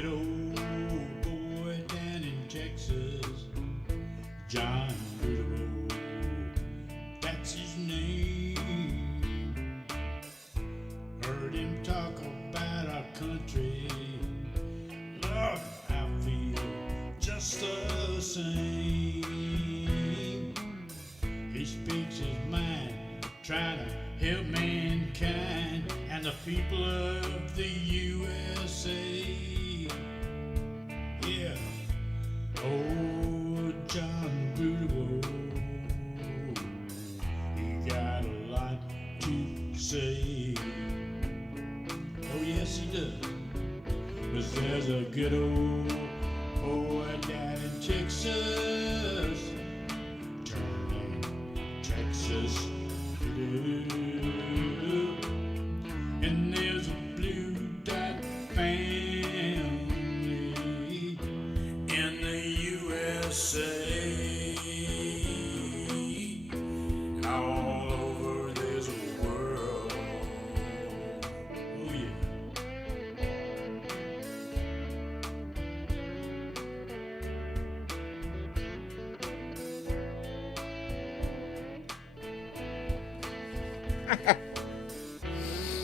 good old boy down in Texas, John Little, that's his name. Heard him talk about our country, Lord, I feel just the same. He speaks his mind, trying to help mankind and the people of the USA. Yeah, oh, John Boudreaux, he got a lot to say. Oh yes, he does. 'Cause there's a good old boy down in Texas, turning Texas blue. And there's a blue dot family in the USA. And all over this world. Oh yeah.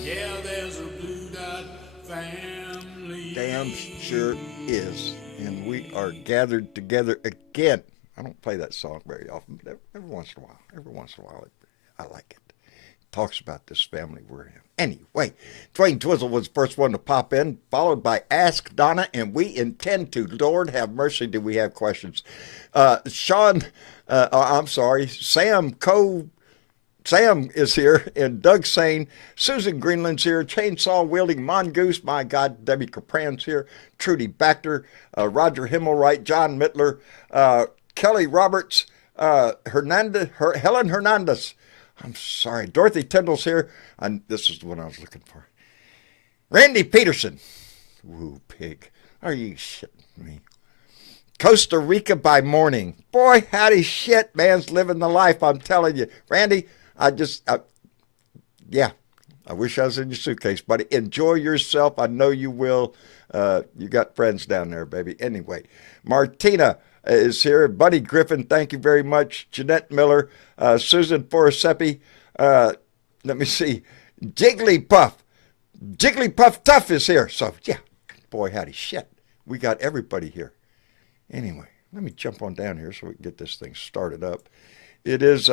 Yeah, there's a blue dot family. Damn sure is. And we are gathered together again. I don't play that song very often, but every once in a while, I like it. Talks about this family we're in. Anyway, Dwayne Twizzle was the first one to pop in, followed by Ask Donna, and we intend to. Lord have mercy, do we have questions? Sam is here, and Doug Sane, Susan Greenland's here, chainsaw wielding mongoose, my God, Debbie Capran's here, Trudy Bachter, Roger Himmelwright, John Mittler, Kelly Roberts, Helen Hernandez. I'm sorry, Dorothy Tyndall's here, and this is the one I was looking for. Randy Peterson. Woo, pig. Are you shitting me? Costa Rica by morning. Boy, howdy shit, man's living the life, I'm telling you. Randy, I wish I was in your suitcase, buddy. Enjoy yourself. I know you will. You got friends down there, baby. Anyway, Martina is here. Buddy Griffin, thank you very much. Jeanette Miller, Susan Forsepi. Let me see. Jigglypuff Tough is here. So, yeah, boy, howdy shit. We got everybody here. Anyway, let me jump on down here so we can get this thing started up. It is,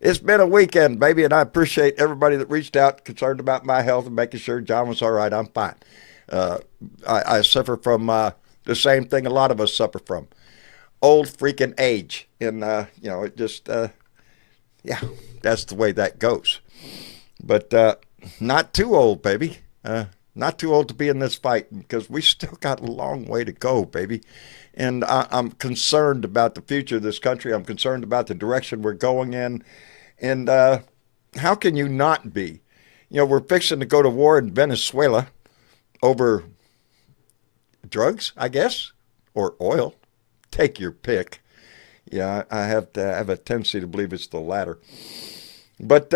it's been a weekend, baby, and I appreciate everybody that reached out, concerned about my health and making sure John was all right. I'm fine. I suffer from the same thing a lot of us suffer from, old freaking age. And, it just, that's the way that goes. But not too old, baby. Not too old to be in this fight, because we still got a long way to go, baby. And I'm concerned about the future of this country. I'm concerned about the direction we're going in. And how can you not be? We're fixing to go to war in Venezuela over drugs, I guess, or oil. Take your pick. Yeah, I have a tendency to believe it's the latter. But,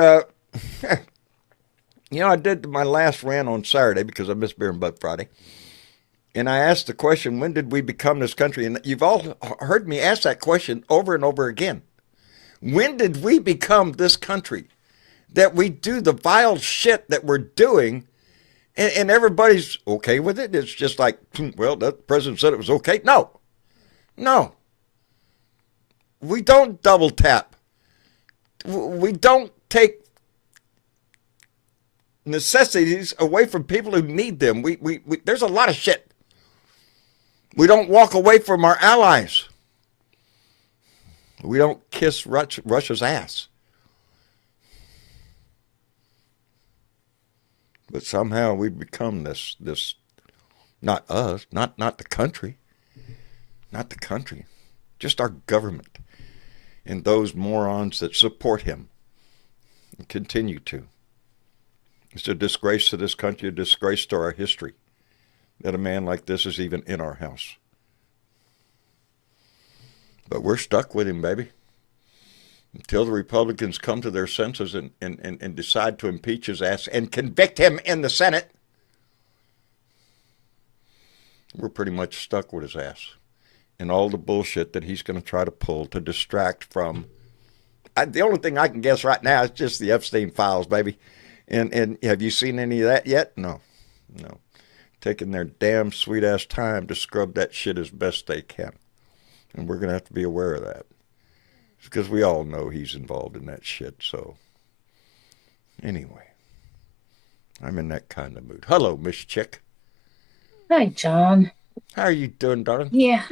I did my last rant on Saturday because I missed Beer and Bud Friday. And I asked the question, when did we become this country? And you've all heard me ask that question over and over again. When did we become this country? That we do the vile shit that we're doing, and everybody's okay with it? It's just like, well, the president said it was okay. No. We don't double tap. We don't take necessities away from people who need them. We there's a lot of shit. We don't walk away from our allies. We don't kiss Russia's ass. But somehow we've become this not us, not the country. Not the country. Just our government. And those morons that support him. And continue to. It's a disgrace to this country, a disgrace to our history, that a man like this is even in our house. But we're stuck with him, baby. Until the Republicans come to their senses and decide to impeach his ass and convict him in the Senate. we're pretty much stuck with his ass and all the bullshit that he's going to try to pull to distract from. The only thing I can guess right now is just the Epstein files, baby. And have you seen any of that yet? No, no. Taking their damn sweet ass time to scrub that shit as best they can. And we're going to have to be aware of that. Because we all know he's involved in that shit. So, anyway, I'm in that kind of mood. Hello, Miss Chick. Hi, John. How are you doing, darling? Yeah,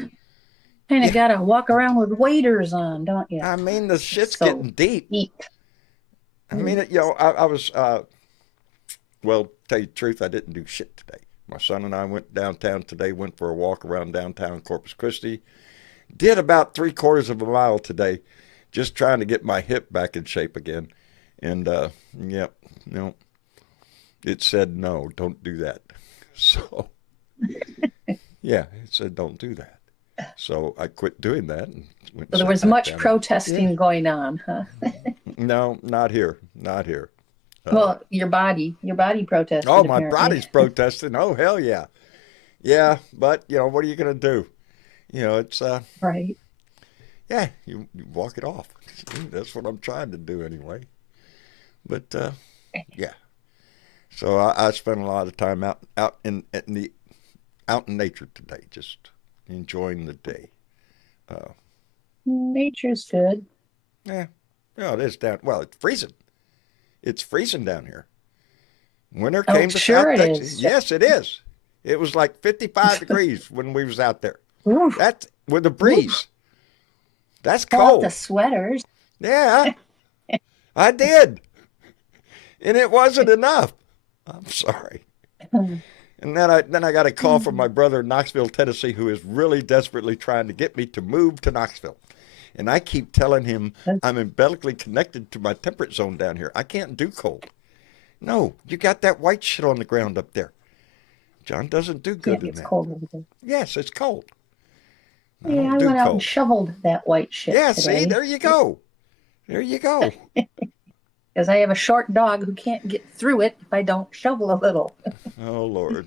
kind of Yeah, got to walk around with waders on, don't you? I mean, the shit's So getting deep. deep. I mean, I was, well, tell you the truth, I didn't do shit today. My son and I went downtown today, went for a walk around downtown Corpus Christi. Did about 3/4 of a mile today, just trying to get my hip back in shape again. And, yep, no, it said no, don't do that. So, yeah, it said don't do that. So I quit doing that and went So and there sat was back much down. Yeah. protesting going on, huh? No, not here. Not here. Uh, Well, your body oh, protested my apparently. body's protesting. Oh, hell yeah. Yeah, but, what are you going to do? It's, Right. yeah, you walk it off. That's what I'm trying to do anyway. But, yeah. So I spent a lot of time out in nature today, just enjoying the day. Uh, Nature's good. yeah, it is down. Well, it's freezing. It's freezing down here. Winter Oh, came to sure South it Texas. is. Yes, it is. It was like 55 degrees when we was out there. Oof, That's with a oof. breeze. That's Pull out the cold. sweaters. Yeah, I did. And it wasn't enough. I'm sorry. And then I got a call from my brother in Knoxville, Tennessee, who is really desperately trying to get me to move to Knoxville. And I keep telling him I'm umbilically connected to my temperate zone down here. I can't do cold. No, you got that white shit on the ground up there. John doesn't do Yeah, it good in gets that. cold over there. Yes, it's cold. I Yeah, don't I do went out and cold. shoveled that white shit Yeah, see, today there you go. There you go. because I have a short dog who can't get through it if I don't shovel a little. Oh, Lord.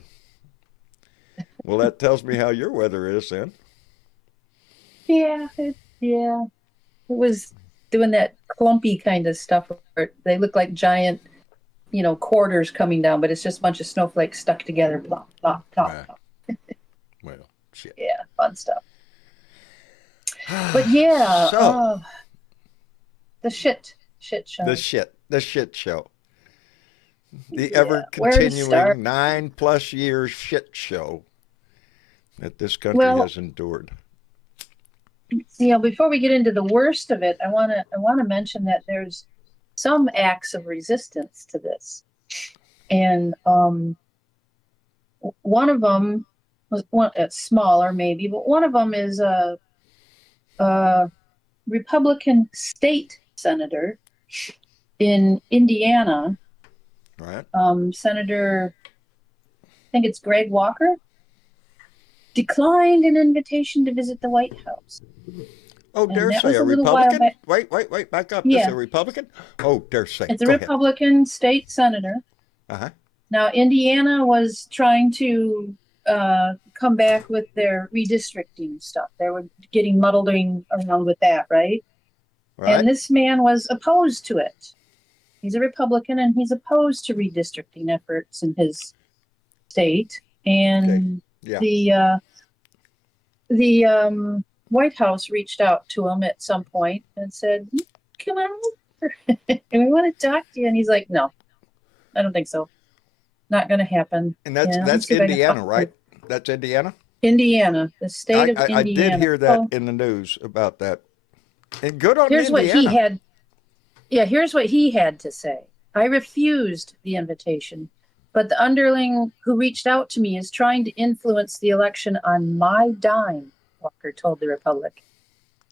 Well, that tells me how your weather is then. Yeah, it was doing that clumpy kind of stuff where they look like giant, quarters coming down, but it's just a bunch of snowflakes stuck together. Plop, plop, plop, Ah, plop. well, shit. Yeah, fun stuff. But yeah, So, the shit the show. shit, the shit show. The ever Yeah, where to start? continuing 9+ years shit show that this country Well, has endured. before we get into the worst of it, I wanna mention that there's some acts of resistance to this, and one of them was one smaller maybe, but one of them is a Republican state senator in Indiana, Right? Senator, I think it's Greg Walker, declined an invitation to visit the White House. Oh, And dare that say, was a a little while Republican? back. Wait, back up. This is a Yeah, Republican? Oh, dare say. it's a Go ahead. Republican state senator. Uh-huh. Now, Indiana was trying to come back with their redistricting stuff. They were getting muddling around with that, right? And Right? this man was opposed to it. He's a Republican and he's opposed to redistricting efforts in his state. Okay. And Yeah. the White House reached out to him at some point and said, "Come on over. And we want to talk to you." And he's like, "No, I don't think so. Not going to happen." And Yeah, let me that's see if I can Indiana, find right? That's Indiana? Indiana, the state of I did Indiana. hear that So in the news about that. And good on here's what he Indiana. had. Yeah, here's what he had to say. "I refused the invitation, but the underling who reached out to me is trying to influence the election on my dime," Walker told the Republic.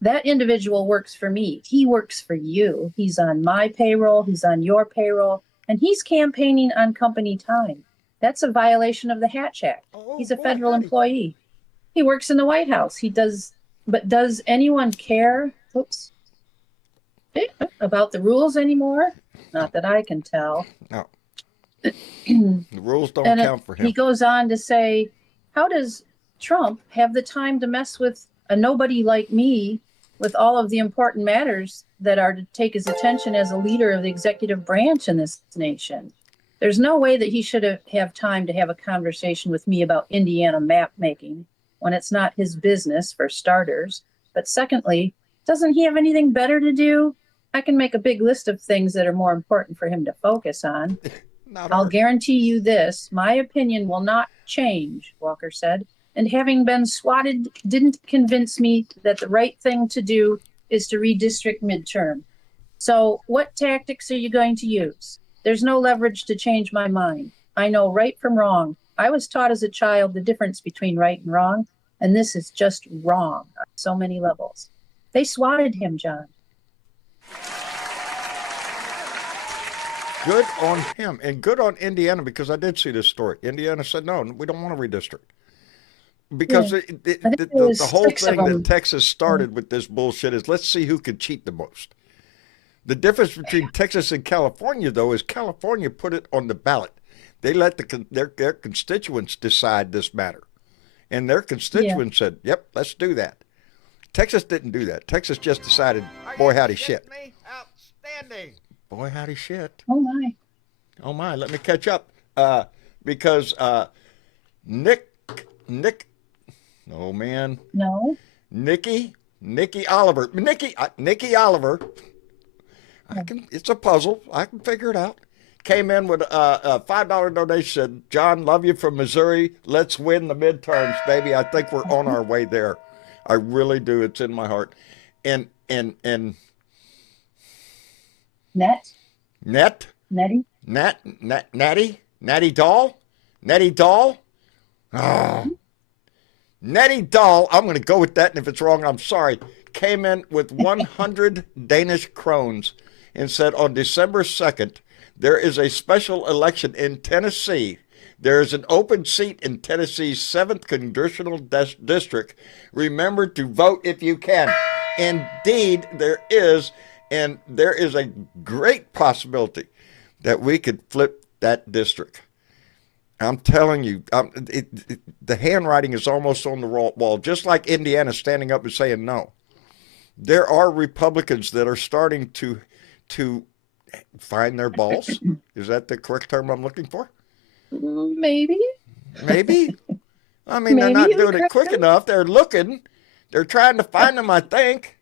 "That individual works for me. He works for you. He's on my payroll. He's on your payroll. And he's campaigning on company time. That's a violation of the Hatch Act. Oh, He's a boy, federal howdy. employee. He works in the White House. But does anyone care? Oops. About the rules anymore? Not that I can tell." No, And the rules don't count for he him. goes on to say, "How does Trump have the time to mess with a nobody like me with all of the important matters that are to take his attention as a leader of the executive branch in this nation? There's no way that he should have time to have a conversation with me about Indiana map making when it's not his business, for starters. But secondly, doesn't he have anything better to do? I can make a big list of things that are more important for him to focus on. I'll guarantee you this, my opinion will not change, Walker said. And having been swatted didn't convince me that the right thing to do is to redistrict midterm. So what tactics are you going to use? There's no leverage to change my mind. I know right from wrong. I was taught as a child the difference between right and wrong, and this is just wrong on so many levels. They swatted him, John. Good on him, and good on Indiana, because I did see this story. Indiana said, no, we don't want to redistrict. Because the whole thing that Texas started with this bullshit is, let's see who could cheat the most. The difference between Texas and California, though, is California put it on the ballot. They let their constituents decide this matter. And their constituents said, yep, let's do that. Texas didn't do that. Texas just decided, boy, howdy shit. Me? Outstanding. Boy, howdy shit. Oh, my. Oh, my. Let me catch up. Because Nick, oh, man. No. Nikki Oliver. Nikki Oliver. It's a puzzle. I can figure it out. Came in with a $5 donation. Said, John, love you from Missouri. Let's win the midterms, baby. I think we're on our way there. I really do. It's in my heart. And Natty Doll. Oh. Nettie Dahl, I'm going to go with that, and if it's wrong, I'm sorry, came in with 100 Danish krones and said on December 2nd, there is a special election in Tennessee. There is an open seat in Tennessee's 7th Congressional District. Remember to vote if you can. Indeed, there is, and there is a great possibility that we could flip that district. I'm telling you, the handwriting is almost on the wall, just like Indiana standing up and saying no. There are Republicans that are starting to find their balls. Is that the correct term I'm looking for? Maybe. I mean, they're not doing it quick enough. They're looking. They're trying to find them, I think.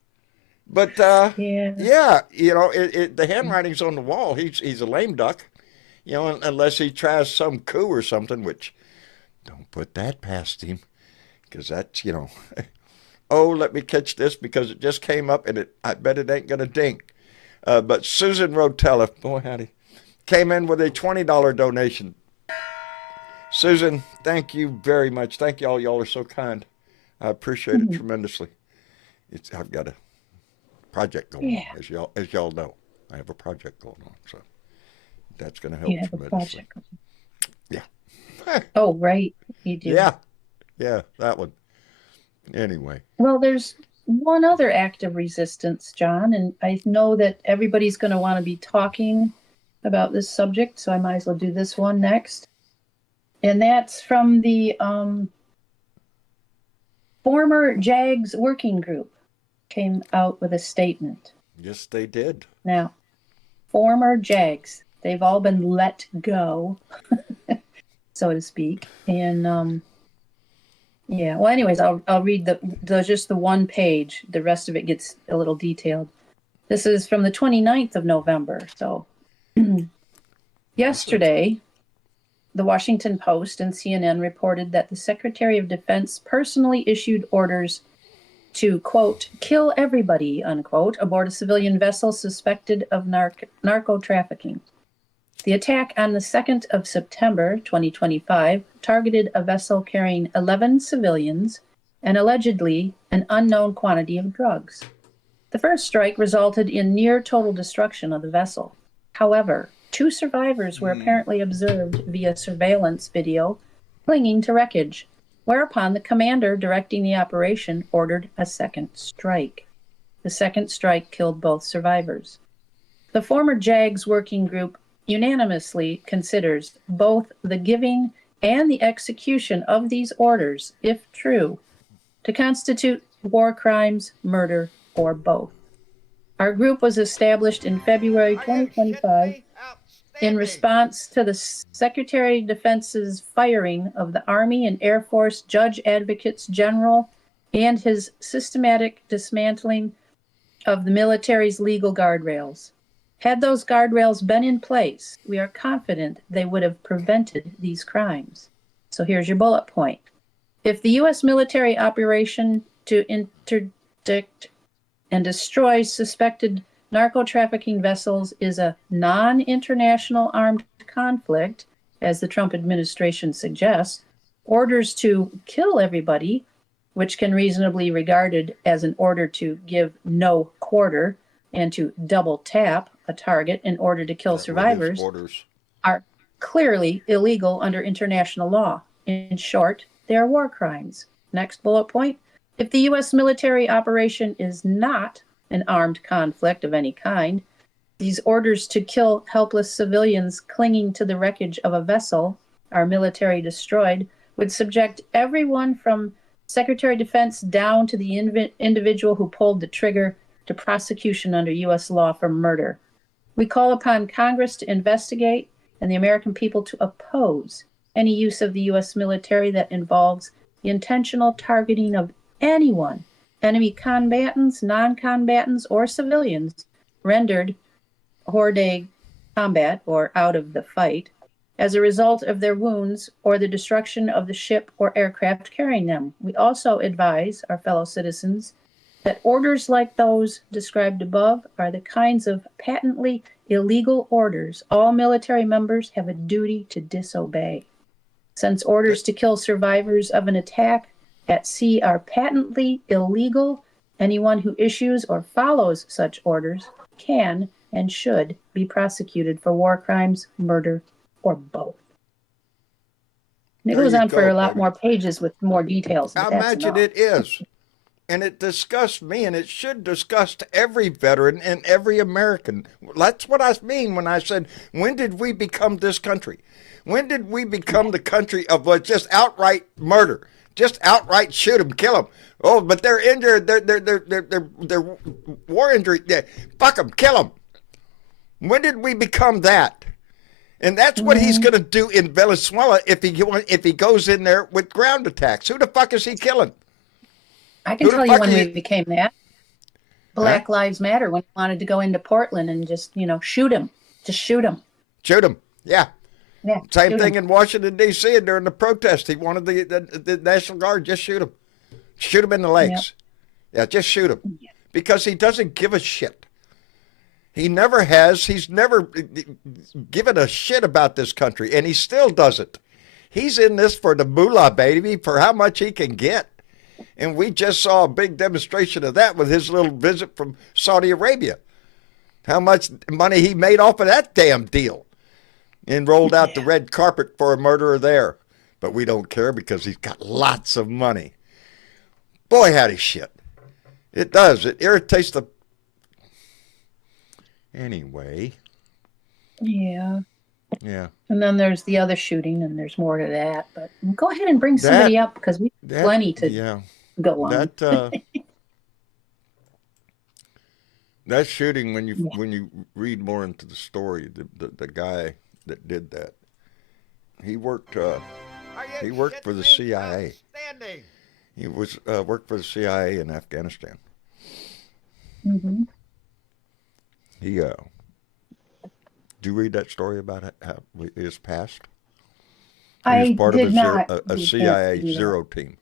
But, yeah, you know, the handwriting's on the wall. He's a lame duck. You know, unless he tries some coup or something, which don't put that past him, because that's, you know, oh, let me catch this because it just came up and I bet it ain't going to dink. But Susan Rotella, boy, howdy, came in with a $20 donation. Susan, thank you very much. Thank y'all. Y'all are so kind. I appreciate it tremendously. I've got a project going on, as y'all know. I have a project going on, so. That's going to help tremendously. Yeah. Oh, right. You do. Yeah, that one. Anyway. Well, there's one other act of resistance, John, and I know that everybody's going to want to be talking about this subject, so I might as well do this one next. And that's from the former JAGS working group came out with a statement. Yes, they did. Now, former JAGS. They've all been let go, so to speak. And well, anyways, I'll read just the one page. The rest of it gets a little detailed. This is from the 29th of November. So yesterday, the Washington Post and CNN reported that the Secretary of Defense personally issued orders to, quote, kill everybody, unquote, aboard a civilian vessel suspected of narco trafficking. The attack on the 2nd of September 2025 targeted a vessel carrying 11 civilians and allegedly an unknown quantity of drugs. The first strike resulted in near total destruction of the vessel. However, 2 survivors were apparently observed via surveillance video clinging to wreckage, whereupon the commander directing the operation ordered a second strike. The second strike killed both survivors. The former JAGS working group unanimously considers both the giving and the execution of these orders, if true, to constitute war crimes, murder, or both. Our group was established in February Are you 2025 shitting me? in Outstanding. response to the Secretary of Defense's firing of the Army and Air Force Judge Advocates General and his systematic dismantling of the military's legal guardrails. Had those guardrails been in place, we are confident they would have prevented these crimes. So here's your bullet point. If the U.S. military operation to interdict and destroy suspected narco-trafficking vessels is a non-international armed conflict, as the Trump administration suggests, orders to kill everybody, which can reasonably be regarded as an order to give no quarter and to double tap a target in order to kill survivors, are clearly illegal under international law. In short, they are war crimes. Next bullet point. If the U.S. military operation is not an armed conflict of any kind, these orders to kill helpless civilians clinging to the wreckage of a vessel our military destroyed would subject everyone from Secretary of Defense down to the individual who pulled the trigger to prosecution under U.S. law for murder. We call upon Congress to investigate and the American people to oppose any use of the U.S. military that involves the intentional targeting of anyone, enemy combatants, non-combatants, or civilians rendered hors de combat or out of the fight as a result of their wounds or the destruction of the ship or aircraft carrying them. We also advise our fellow citizens that orders like those described above are the kinds of patently illegal orders all military members have a duty to disobey. Since orders to kill survivors of an attack at sea are patently illegal, anyone who issues or follows such orders can and should be prosecuted for war crimes, murder, or both. And it There goes you on for go, a lot baby. more pages with more details. I but that's imagine enough. it is. And it disgusts me, and it should disgust every veteran and every American. That's what I mean when I said, when did we become this country? When did we become the country of just outright murder? Just outright shoot them, kill them. Oh, but they're injured. They're war injury. Yeah, fuck them, kill them. When did we become that? And that's what he's going to do in Venezuela if he goes in there with ground attacks. Who the fuck is he killing? I can Who the tell you fuck when are we you- became that. Black Lives Matter, when he wanted to go into Portland and just, shoot him. Just shoot him. Shoot him. Yeah. Yeah. Same shoot thing him. in Washington, D.C. during the protest. He wanted the National Guard, just shoot him. Shoot him in the legs. Yeah, just shoot him. Because he doesn't give a shit. He never has. He's never given a shit about this country, and he still doesn't. He's in this for the moolah, baby, for how much he can get. And we just saw a big demonstration of that with his little visit from Saudi Arabia. How much money he made off of that damn deal. And rolled out the red carpet for a murderer there. But we don't care because he's got lots of money. Boy, howdy shit. It does. It irritates the... Anyway. Yeah. Yeah. And then there's the other shooting, and there's more to that. But go ahead and bring somebody up because we have plenty to go on. That shooting, when you read more into the story, the guy that did that, he worked for the CIA. Outstanding. He was worked for the CIA in Afghanistan. Mm-hmm. He do you read that story about how his past? He was part of a CIA zero team.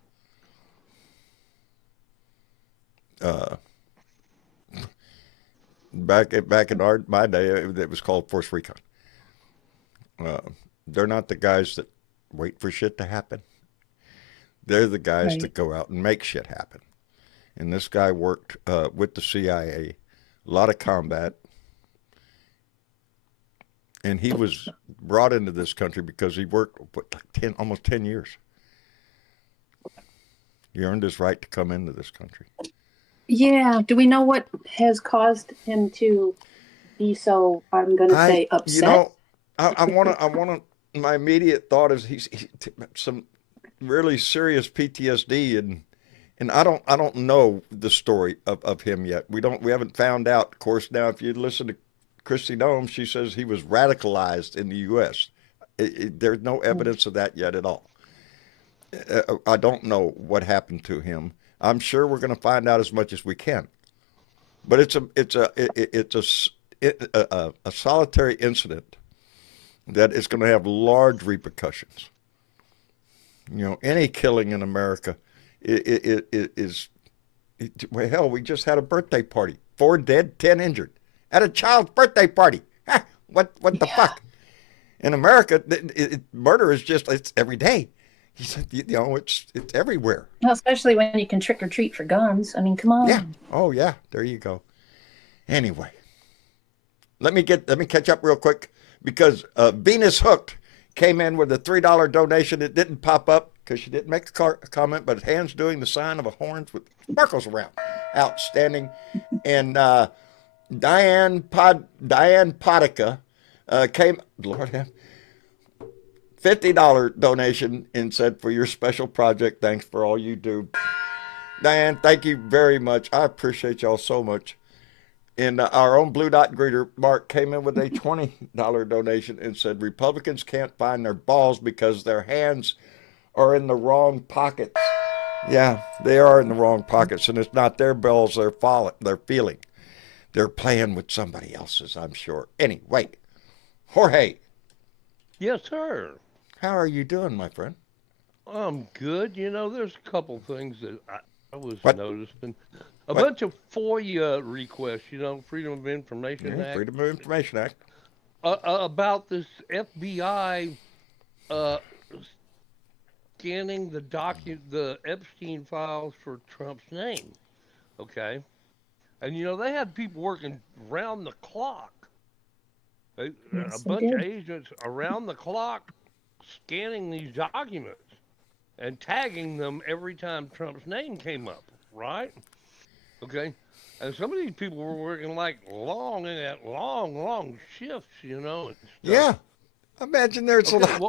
Back in my day, it was called Force Recon. They're not the guys that wait for shit to happen. They're the guys that go out and make shit happen. And this guy worked with the CIA, a lot of combat. And he was brought into this country because he worked almost 10 years. He earned his right to come into this country. Yeah. Do we know what has caused him to be so, I'm going to say, upset? I want to my immediate thought is he's some really serious PTSD, and I don't know the story of him yet. We haven't found out. Of course, now if you listen to Christy Nome, she says he was radicalized in the U.S. There's no evidence of that yet at all. I don't know what happened to him. I'm sure we're going to find out as much as we can. But it's a solitary incident that is going to have large repercussions. You know, any killing in America well, hell, we just had a birthday party. 4 dead, 10 injured at a child's birthday party. What the fuck? In America, murder is it's every day. He said, you know, it's everywhere. Well, especially when you can trick or treat for guns. I mean, come on. Yeah. Oh, yeah. There you go. Anyway, let me catch up real quick because Venus Hooked came in with a $3 donation. It didn't pop up because she didn't make a comment, but hands doing the sign of a horns with sparkles around. Outstanding. And Diane Potica came, Lord have, $50 donation and said, for your special project, thanks for all you do. Diane, thank you very much. I appreciate y'all so much. And our own Blue Dot Greeter, Mark, came in with a $20 donation and said, Republicans can't find their balls because their hands are in the wrong pockets. Yeah, they are in the wrong pockets, and it's not their balls they're feeling. They're playing with somebody else's, I'm sure. Anyway, Jorge. Yes, sir. How are you doing, my friend? I'm good. You know, there's a couple things that I was noticing. A What? bunch of FOIA requests, you know, Freedom of Information Act. Freedom of Information Act. About this FBI scanning the Epstein files for Trump's name. Okay. And, you know, they had people working round the clock. A bunch of agents around the clock scanning these documents and tagging them every time Trump's name came up, right? Okay. And some of these people were working like long shifts, you know. And stuff. Yeah. Imagine there's a lot.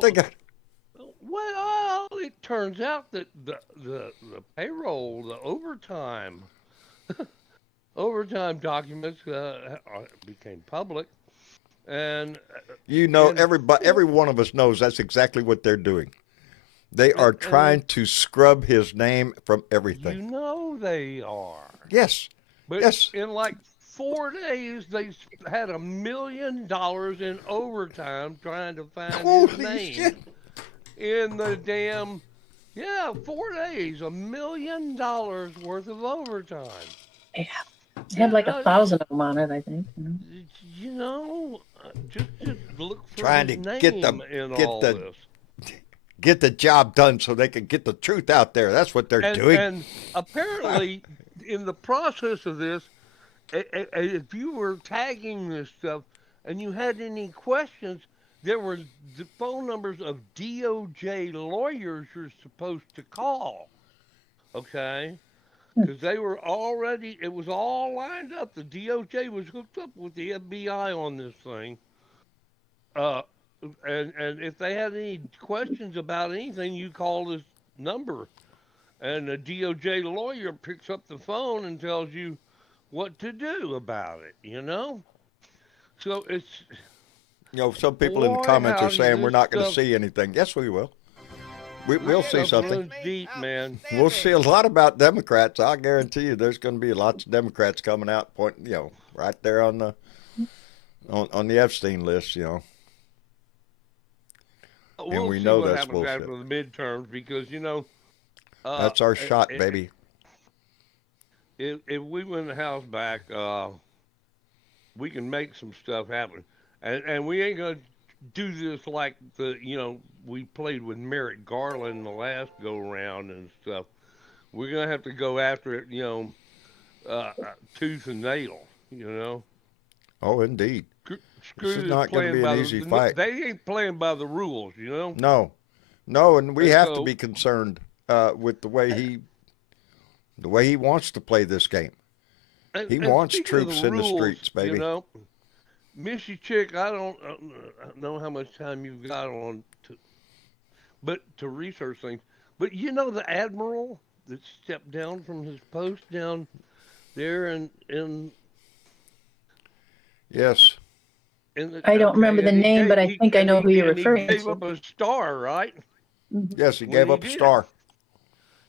Well, it turns out that the payroll, the overtime documents became public. And you know, every one of us knows that's exactly what they're doing. They are trying to scrub his name from everything. You know they are. Yes. But yes. In like 4 days, they had $1 million in overtime trying to find his name. Shit. In the damn, 4 days, $1 million worth of overtime. Yeah. They had like 1,000 of them on it, I think. You know, just look for trying his to name get the job done so they can get the truth out there. That's what they're doing. And apparently, in the process of this, if you were tagging this stuff and you had any questions, there were the phone numbers of DOJ lawyers you're supposed to call. Okay? Because they were already, it was all lined up. The DOJ was hooked up with the FBI on this thing. And if they had any questions about anything, you call this number. And a DOJ lawyer picks up the phone and tells you what to do about it, you know? So it's... You know, some people in the comments are saying we're not going to see anything. Yes, we will. We'll see something. Deep, man. We'll see a lot about Democrats. I'll guarantee you there's going to be lots of Democrats coming out, pointing, you know, right there on the Epstein list, you know. We'll we see know what that's happens bullshit. after the midterms because, you know... that's our shot, baby. If we win the House back, we can make some stuff happen. And we ain't going to do this like we played with Merrick Garland the last go-round and stuff. We're going to have to go after it, tooth and nail, you know. Oh, indeed. This is not going to be an easy fight. They ain't playing by the rules, you know. No, and we have to be concerned with the way he wants to play this game. He wants troops in the streets, baby. You know, Missy Chick, I don't know how much time you've got on to research things. But you know the admiral that stepped down from his post down there Yes. I don't remember the and name, but I think I know who you're and he referring gave to. up a star, right? Yes, he When gave he up a did. star.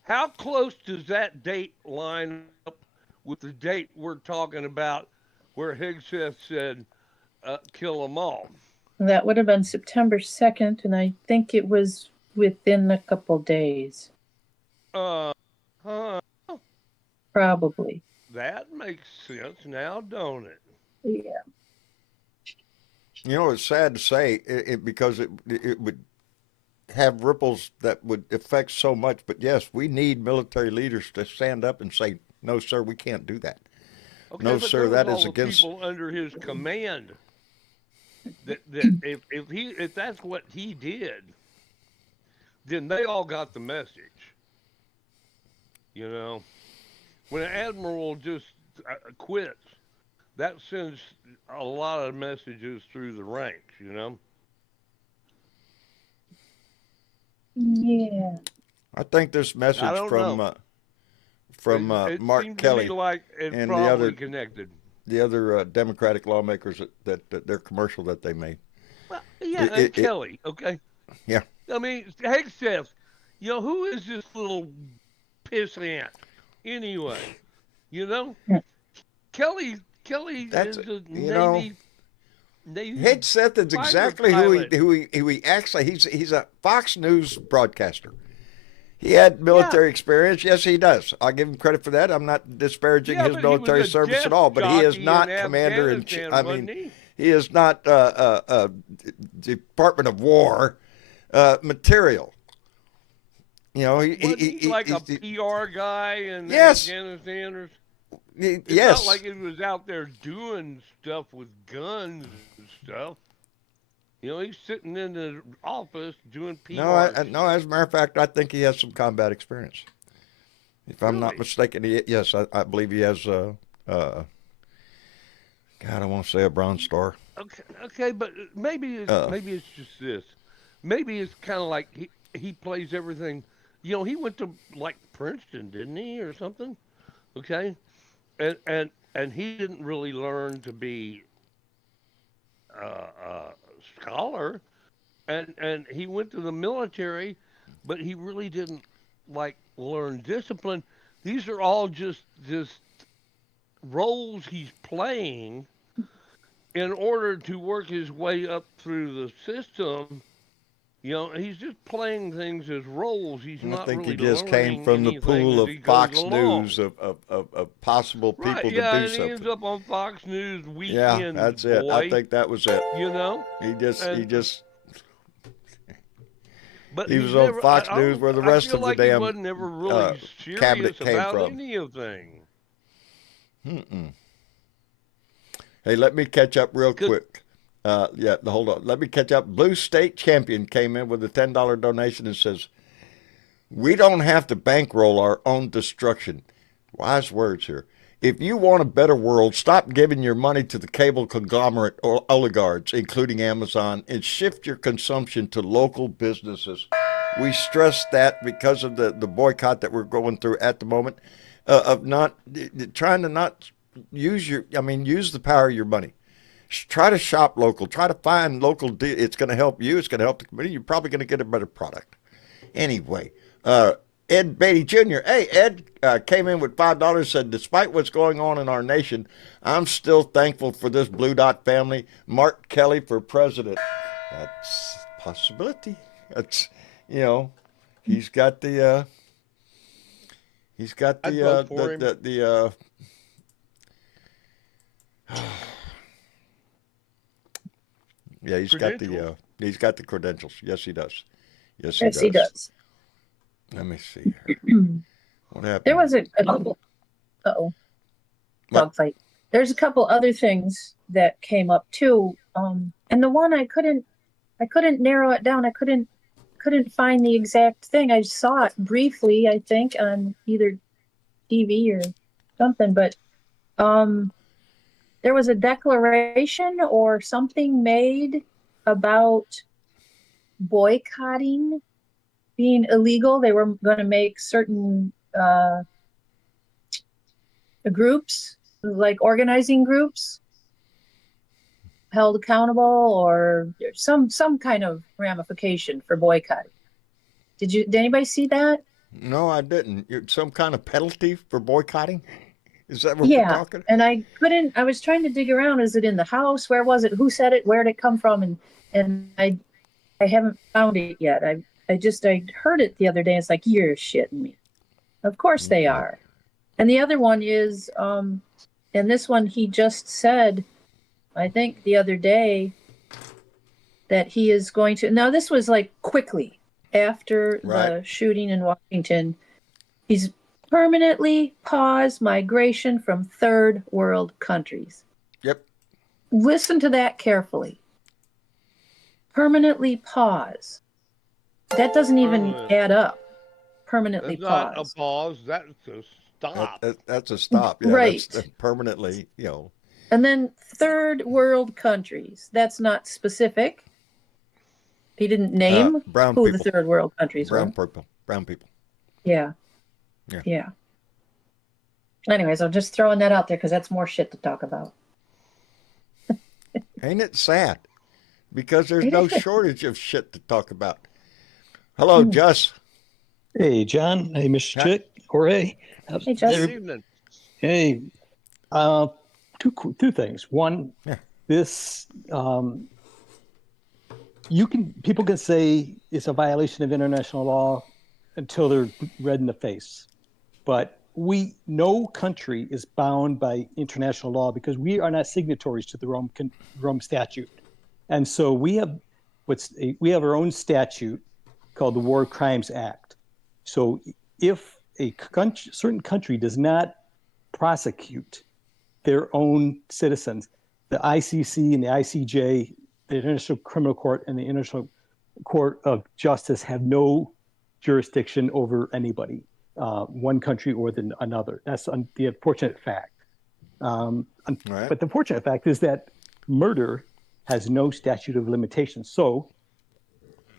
How close does that date line up with the date we're talking about where Hegseth said, kill them all? That would have been September 2nd, and I think it was within a couple days, Huh, probably. that makes sense now, don't it? Yeah. You know, it's sad to say because it would have ripples that would affect so much. But yes, we need military leaders to stand up and say, "No, sir, we can't do that." Okay, No, but sir, there was that all is the against. people under his command that if that's what he did, then they all got the message. You know, when an admiral just quits, that sends a lot of messages through the ranks. You know. Yeah. I think this I message don't know. from It Mark seemed to Kelly me like it and probably connected. the other Democratic lawmakers that their commercial that they made. Well, yeah, It, and it, it Kelly. Okay. yeah. I mean, Hegseth, you know, who is this little pissant anyway? You know, Kelly That's is a you know. Navy Hegseth is fighter exactly pilot. who he actually he's a Fox News broadcaster. He had Yeah, military experience. Yes, he does. I'll give him credit for that. I'm not disparaging yeah, his but he was military a service at desk all. But he is jockey in not commander in chief. Afghanistan, I wasn't mean, he? he is not Department of War material. You know, Wasn't he like a he PR guy in yes, Afghanistan or? It's not yes. like he was out there doing stuff with guns and stuff. You know, he's sitting in the office doing No, PR no. As a matter of fact, I think he has some combat experience. If I'm not Really? mistaken, yes, I believe he has. God, I want to say a Bronze Star. Okay, but Uh, maybe it's just this. Maybe it's kind of like he plays everything. You know, he went to like Princeton, didn't he, or something? Okay, and he didn't really learn to be a scholar, and he went to the military, but he really didn't like learn discipline. These are all just roles he's playing in order to work his way up through the system. You know, he's just playing things as roles. He's I not think he really just came learning from the anything pool as of he goes Fox along. News of possible Right, people to yeah, do and he ends something. up on Fox News Yeah, weekends, that's it. I boy. think that was it. You know, He and just but he he's was on never. Fox News where the I rest feel of the like he damn wasn't ever uh, really cabinet serious came about from. anything. Mm-mm. Hey, let me catch up real 'Cause quick. Yeah, hold on. Let me catch up. Blue State Champion came in with a $10 donation and says, "We don't have to bankroll our own destruction." Wise words here. If you want a better world, stop giving your money to the cable conglomerate or oligarchs, including Amazon, and shift your consumption to local businesses. We stress that because of the boycott that we're going through at the moment, of not trying to not use use the power of your money. Try to shop local. Try to find local. It's going to help you. It's going to help the community. You're probably going to get a better product. Anyway, Ed Beatty Jr. Hey, Ed came in with $5. Said, despite what's going on in our nation, I'm still thankful for this Blue Dot family. Mark Kelly for president. That's a possibility. That's he's got the I'd vote for him. Yeah, Credentials. he's got the credentials. Yes, he does. Yes, he Yes, does. he does. Let me see here. What happened? There was a couple. Uh-oh. What? Dogfight. There's a couple other things that came up too. And the one I couldn't narrow it down. I couldn't find the exact thing. I saw it briefly, I think, on either TV or something, but there was a declaration or something made about boycotting being illegal. They were going to make certain groups, like organizing groups, held accountable, or some kind of ramification for boycotting. Did anybody see that? No, I didn't. Some kind of penalty for boycotting? Is that what we're Yeah, talking? and I was trying to dig around. Is it in the House? Where was it? Who said it? Where did it come from? And I haven't found it yet. I heard it the other day. It's like, you're shitting me. Of course they are. And the other one is, and this one he just said, I think the other day, that he is going to, now this was like quickly after the shooting in Washington, he's permanently paused migration from third world countries. Yep. Listen to that carefully. Permanently pause. That doesn't even add up. Permanently That's not pause. a pause. That's a stop. That's a stop. Yeah, Right. That's permanently, you know. And then third world countries. That's not specific. He didn't name brown who people. the third world countries Brown were. people. Brown people. Yeah. Yeah. Anyways, I'm just throwing that out there because that's more shit to talk about. Ain't it sad? Because there's It no is. shortage of shit to talk about. Hello, Jus. Hey, John. Hey, Mr. Chick. Jorge. Hey, Justin. Good evening. Hey. Two things. One, this people can say it's a violation of international law until they're red in the face, but no country is bound by international law because we are not signatories to the Rome Statute, and so we have our own statute called the War Crimes Act. So if a certain country does not prosecute their own citizens, the ICC and the ICJ, the International Criminal Court and the International Court of Justice have no jurisdiction over anybody, one country or another. That's the unfortunate fact. Right. But the fortunate fact is that murder has no statute of limitations. So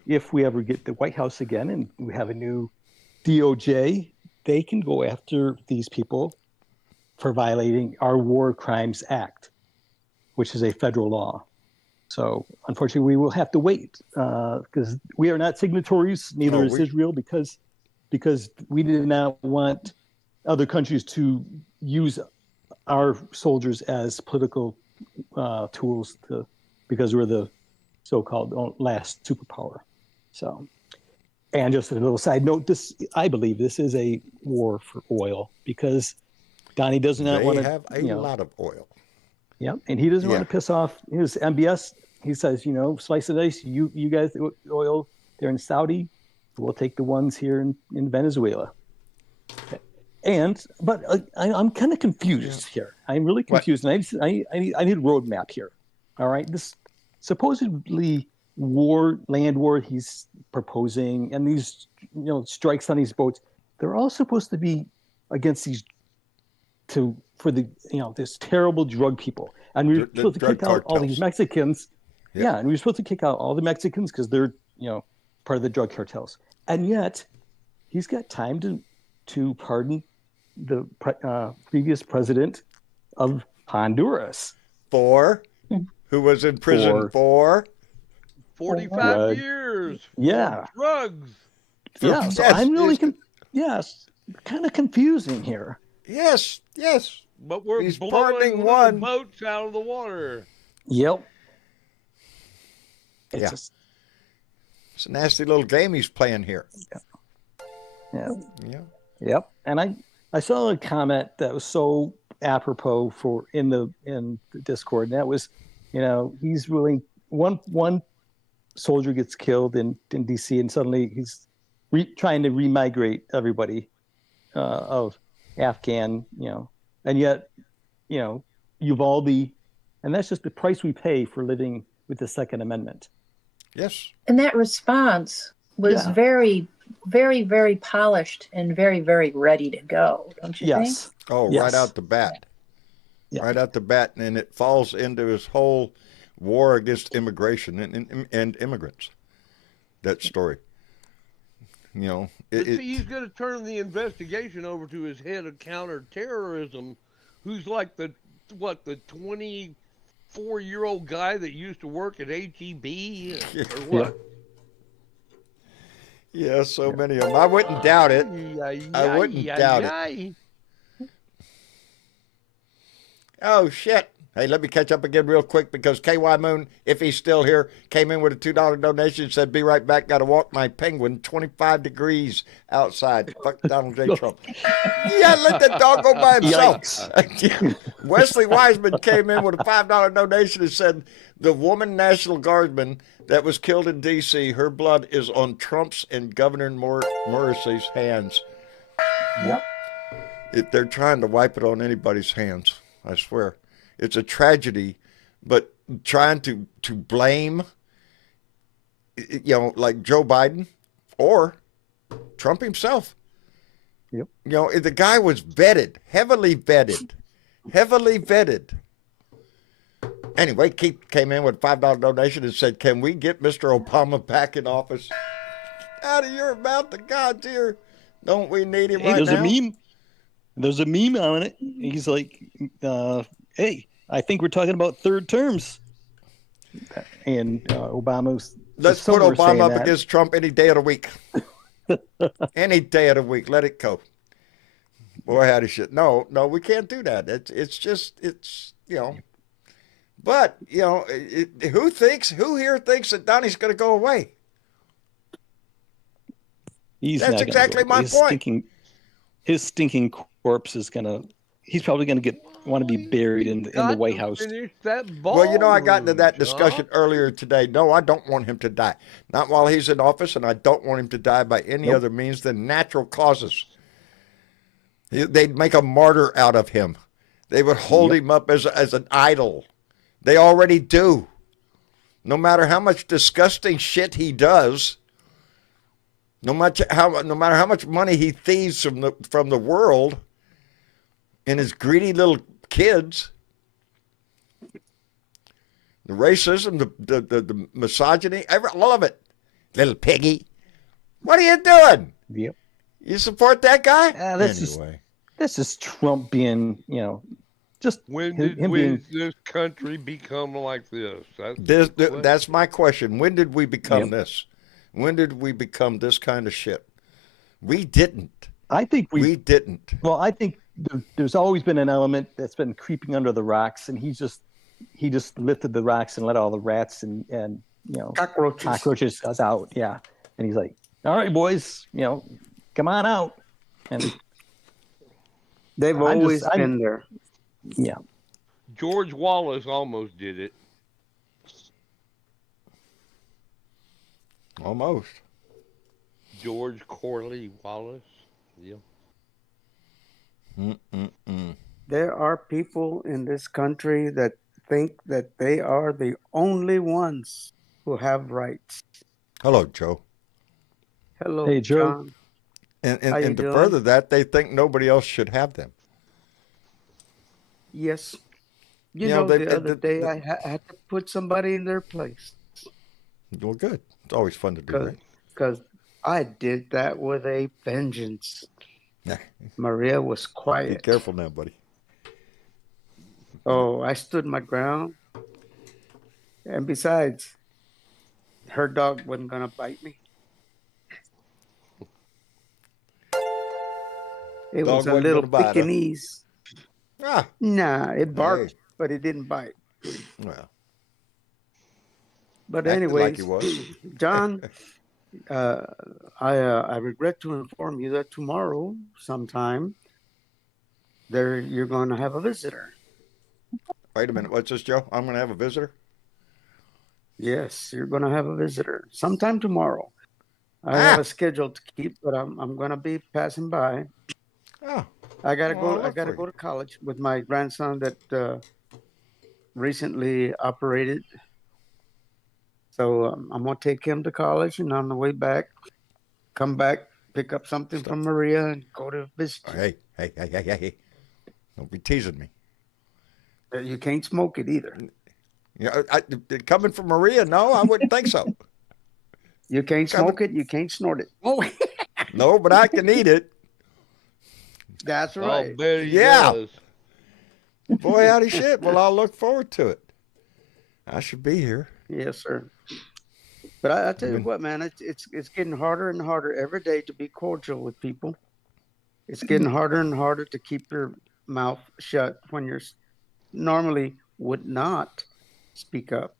if we ever get the White House again and we have a new DOJ, they can go after these people for violating our War Crimes Act, which is a federal law. So unfortunately, we will have to wait because we are not signatories, neither is Israel, because we did not want other countries to use our soldiers as political tools because we're the so-called last superpower. So, and just a little side note, I believe this is a war for oil because Donnie does not want to have a lot of oil. Yeah, and he doesn't want to piss off his MBS. He says, slice of dice, you guys, the oil, they're in Saudi. We'll take the ones here in Venezuela. But I'm kind of confused here. I'm really confused. And I need a roadmap here. All right, this supposedly land war he's proposing, and these strikes on these boats, they're all supposed to be against these this terrible drug people, and we're supposed to kick out all these Mexicans. Yeah, and we're supposed to kick out all the Mexicans because they're part of the drug cartels. And yet, he's got time to pardon the previous president of Honduras, who was in prison for 45 years. Yeah, drugs. Yeah, so I'm really kind of confusing here. Yes. But he's pardoning one boats out of the water. Yep. It's a nasty little game he's playing here. Yeah. Yep. And I saw a comment that was so apropos in the Discord, and that was, he's willing. One soldier gets killed in DC, and suddenly he's trying to remigrate everybody of Afghan, and yet, Uvalde, and that's just the price we pay for living with the Second Amendment. Yes. And that response was very, very, very polished and very, very ready to go, don't you think? Oh, right out the bat. Yeah. right out the bat, and it falls into his whole war against immigration and immigrants. That story. You know, But see, he's going to turn the investigation over to his head of counterterrorism, who's like the 24-year-old guy that used to work at HEB or what? Yeah, so many of them. I wouldn't doubt it. I wouldn't doubt it. Oh, shit. Hey, let me catch up again real quick because KY Moon, if he's still here, came in with a $2 donation, said, be right back, got to walk my penguin, 25 degrees outside. Fuck Donald J. Trump. Yeah, let that dog go by himself. Wesley Wiseman came in with a $5 donation and said, the woman National Guardsman that was killed in D.C., her blood is on Trump's and Governor Morrissey's hands. Yep. They're trying to wipe it on anybody's hands, I swear. It's a tragedy, but trying to blame, like Joe Biden or Trump himself. Yep. The guy was heavily vetted. Anyway, Keith came in with a $5 donation and said, can we get Mr. Obama back in office? Out of your mouth to God's ear. Don't we need him right now? There's a meme on it. He's like, hey, I think we're talking about third terms. And Obama's... Let's put Obama up against Trump any day of the week. Any day of the week. Let it go. Boy, how does shit. No, we can't do that. It's But, who here thinks that Donnie's going to go away? That's exactly my point. His stinking corpse is going to... He's probably going to want to be buried in the White House. Well, I got into that discussion earlier today. No, I don't want him to die. Not while he's in office, and I don't want him to die by any other means than natural causes. They'd make a martyr out of him. They would hold him up as an idol. They already do. No matter how much disgusting shit he does, no matter how much money he thieves from the world, and his greedy little kids, the racism, the misogyny, all of it. Little piggy. What are you doing? Yep. You support that guy? This is Trump being, just when did this country become like this? That's my question. When did we become this? When did we become this kind of shit? We didn't. I think we didn't. Well, I think there's always been an element that's been creeping under the rocks, and he just lifted the rocks and let all the rats and cockroaches out. Yeah, and he's like, "All right, boys, come on out." And they've always been there. Yeah. George Wallace almost did it. Almost. George Corley Wallace. Yeah. There are people in this country that think that they are the only ones who have rights. Hello, Joe. Hello, hey, Joe. John. And to further that, they think nobody else should have them. Yes. The other day I had to put somebody in their place. Well, good. It's always fun to do that. Because I did that with a vengeance. Maria was quiet. Be careful now, buddy. Oh, I stood my ground. And besides, her dog wasn't going to bite me. It was a little Pekingese. Nah, it barked, but it didn't bite. Well. But anyway, like he was. John, I regret to inform you that tomorrow sometime you're going to have a visitor. Wait a minute. What's this, Joe? I'm going to have a visitor? Yes, you're going to have a visitor sometime tomorrow. I have a schedule to keep, but I'm going to be passing by. Oh. I got to go. I got to go to college with my grandson that recently operated. So I'm going to take him to college, and on the way back, come back, pick up something from Maria, and go to visit. Hey. Don't be teasing me. You can't smoke it either. You know, coming from Maria, no, I wouldn't think so. You can't smoke it. You can't snort it. Oh, No, but I can eat it. that's Oh, right. bet he Yeah. does. Boy, howdy shit. Well, I'll look forward to it. I should be here. Yes, sir. But I tell you what, man, it's getting harder and harder every day to be cordial with people. It's getting harder and harder to keep your mouth shut when you're normally would not speak up.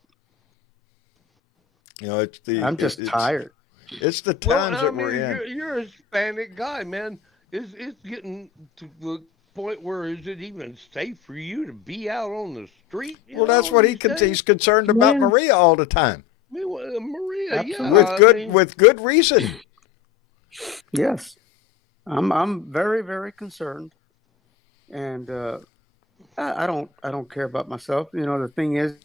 You know, I'm just tired. It's the Well, times I that mean, we're in. you're a Hispanic guy, man. It's getting to the point where is it even safe for you to be out on the street? You Well, know that's what I'm saying? he's concerned about Yeah. Maria all the time. I mean, Maria, yeah, Absolutely. With good reason. Yes, I'm very, very concerned, and I don't care about myself. You know, the thing is,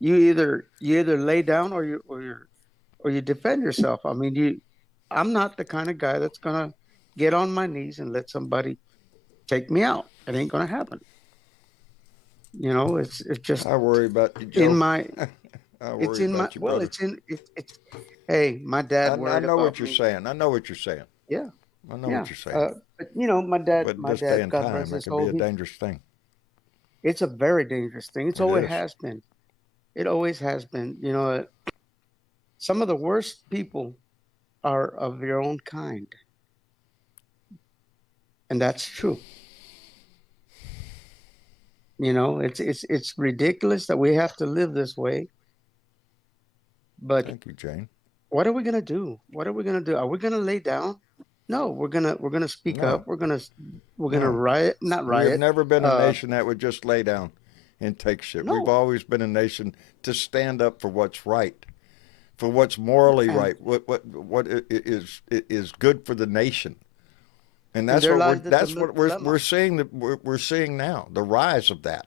you either lay down or you defend yourself. I mean, I'm not the kind of guy that's gonna get on my knees and let somebody take me out. It ain't gonna happen. You know, it's just I worry about you, Joe. in my. I worry It's in my about you, well. brother. It's in it's. Hey, my dad I worried know about what you're me. saying. I know what you're saying. Yeah, I know yeah. what you're saying. But you know, my dad, But this day and God time, rest it his can be soul. a dangerous thing. It's a very dangerous thing. It's It always is. has been. It always has been. You know, some of the worst people are of your own kind, and that's true. You know, it's ridiculous that we have to live this way. But Thank you, Jane. what are we gonna do? What are we gonna do? Are we gonna lay down? No, we're gonna speak No. up. We're gonna No. riot, not We have riot. never been a uh, nation that would just lay down and take shit. We've No. always been a nation to stand up for what's right, for what's morally And- right, what is good for the nation. And that's there what lies the we're dilemma. seeing we're seeing now, the rise of that.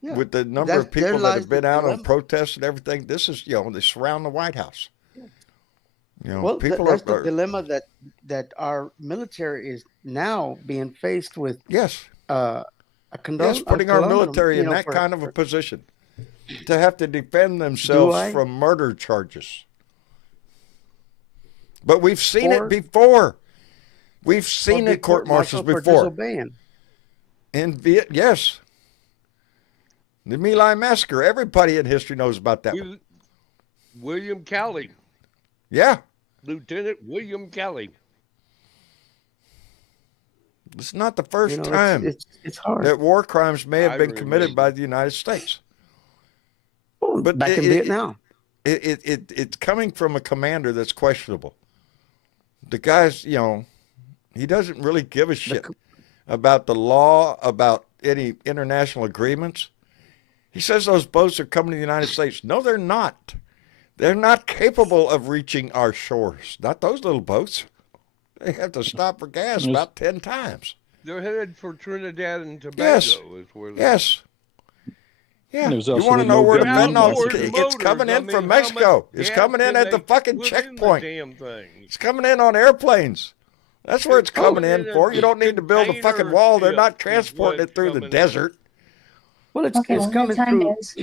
Yeah. With the number of There people that lies have been the out on dilemma. protests and everything, this is, you know, they surround the White House. You know, Well, people that's the are dilemma that our military is now being faced with. yes, A yes, putting our military in that kind of a position to have to defend themselves I? from murder charges. But we've seen Or- it before. We've seen it court martials for before. disobeying. In yes. The My Lai massacre. Everybody in history knows about that one. William Cowley, Yeah. Lieutenant William Cowley. It's not the first You know, time it's hard. that war crimes may have I been committed remember. by the United States. But back in it- Vietnam. It's coming from a commander that's questionable. The guy's, you know, he doesn't really give a shit about the law, about any international agreements. He says those boats are coming to the United States. No, they're not. They're not capable of reaching our shores. Not those little boats. They have to stop for gas Yes. about 10 times. They're headed for Trinidad and Tobago. Yes. Is where they're- Yes. Yeah. There's You also want to the know where the no-go fentanyl message. it's coming in from Mexico. It's coming in at the fucking checkpoint. It's coming in on airplanes. That's where it's coming in for. You don't need to build a fucking wall. They're not transporting it through the desert. Well, it's Okay, it's well, coming time through. is.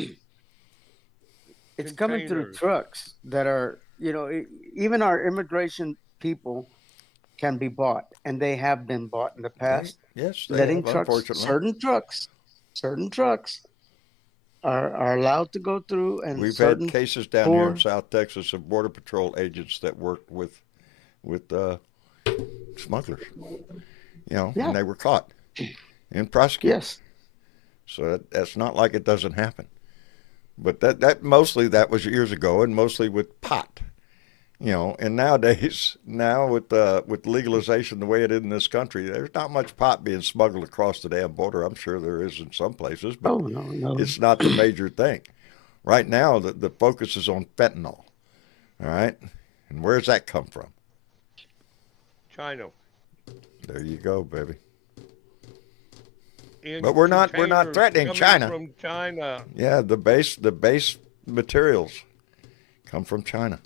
It's coming through Containers. trucks that are, you know, even our immigration people can be bought, and they have been bought in the past. Yes, they Letting have, trucks, unfortunately. certain trucks are allowed to go through, and We've certain had cases down here in poor- South Texas of Border Patrol agents that worked with smugglers. You know, Yeah. and they were caught and prosecuted. Yes. So that's not like it doesn't happen. But that mostly that was years ago, and mostly with pot. You know, and nowadays, now with legalization the way it is in this country, there's not much pot being smuggled across the damn border. I'm sure there is in some places, but Oh no. it's not the major thing. Right now, the focus is on fentanyl. All right, and where's that come from? China. There you go, baby. In But we're not containers threatening coming China. From China. Yeah, the base materials come from China,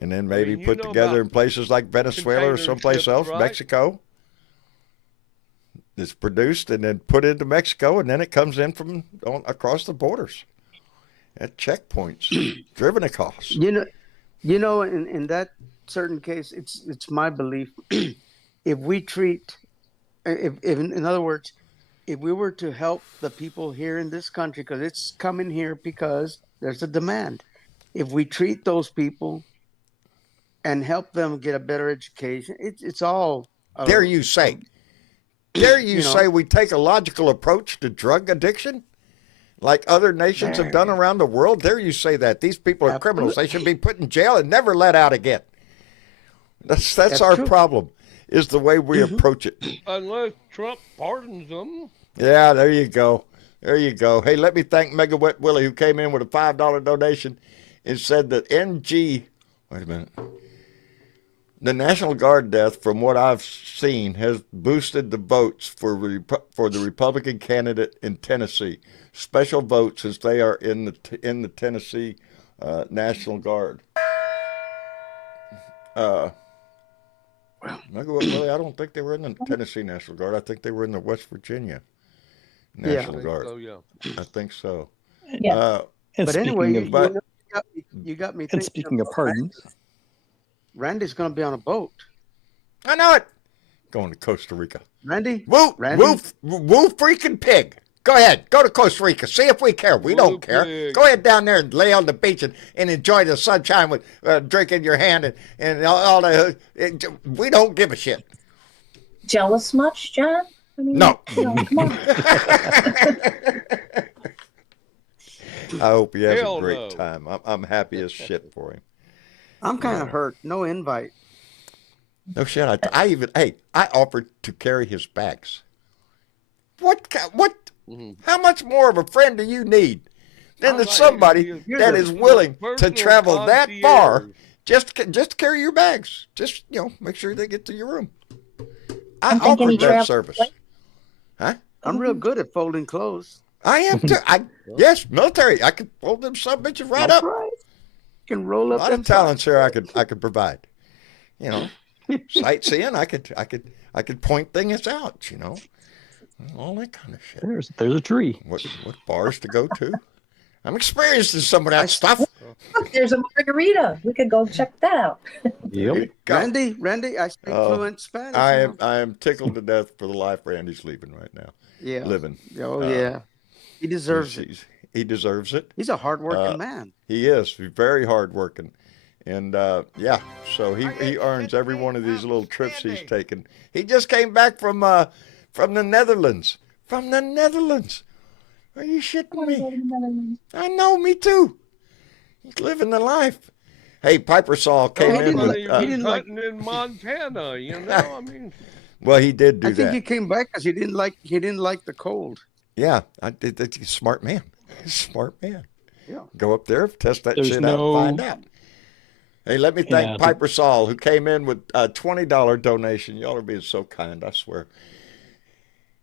and then maybe mean, you put know together about in places like Venezuela or container someplace ships, else, right? Mexico. It's produced and then put into Mexico, and then it comes in from across the borders at checkpoints, driven across. In that certain case, it's my belief. If we treat, if in other words, if we were to help the people here in this country, because it's coming here because there's a demand. If we treat those people and help them get a better education, it's all. Dare you say? Dare you say we take a logical approach to drug addiction, like other nations have done around the world? Dare you say that? These people are criminals. They should be put in jail and never let out again. That's our problem, is the way we approach it. Unless Trump pardons them. Yeah, there you go. There you go. Hey, let me thank Mega Wet Willie, who came in with a $5 donation and said that wait a minute. The National Guard death, from what I've seen, has boosted the votes for the Republican candidate in Tennessee. Special votes, as they are in the Tennessee National Guard. Really, I don't think they were in the Tennessee National Guard. I think they were in the West Virginia National Guard. I think so. Yeah. But anyway, you got me thinking. And speaking of pardons, Randy's going to be on a boat. I know it. Going to Costa Rica. Randy? Woo Randy? freaking pig. Go ahead. Go to Costa Rica. See if we care. We don't care. Pig. Go ahead down there and lay on the beach and enjoy the sunshine with a drink in your hand and all the. We don't give a shit. Jealous much, John? I mean, No. come on. I hope he has Hell a great no. time. I'm happy as shit for him. I'm kind of hurt. No invite. No shit. I offered to carry his bags. What? How much more of a friend do you need than that somebody that is willing to travel that far just to carry your bags? Just make sure they get to your room. I offered that service. Huh? I'm real good at folding clothes. I am too. Yes, military. I could fold them some bitches right That's up. right. You can roll A up lot them of talents here I could provide. Sightseeing, I could point things out, all that kind of shit. there's a tree. What bars to go to? I'm experienced in some of that stuff. Look, there's a margarita. We could go check that out. Yep. Randy, I speak fluent Spanish. I am tickled to death for the life Randy's leaving right now. Yeah. Living. Oh, yeah. He deserves it. He deserves it. He's a hardworking man. He is. He's very hardworking. And, so he earns every one of these little trips he's taken. He just came back from the Netherlands. From the Netherlands. Are you shitting me? I know, me too. He's living the life. Hey, Piper Saul came in with... He didn't hunting in Montana, I mean... Well, he did do I think that. he came back because he didn't like the cold. Yeah, he's a smart man. Smart man. Yeah. Go up there, test that There's shit out, and find out. Hey, let me thank Piper Saul, who came in with a $20 donation. Y'all are being so kind, I swear.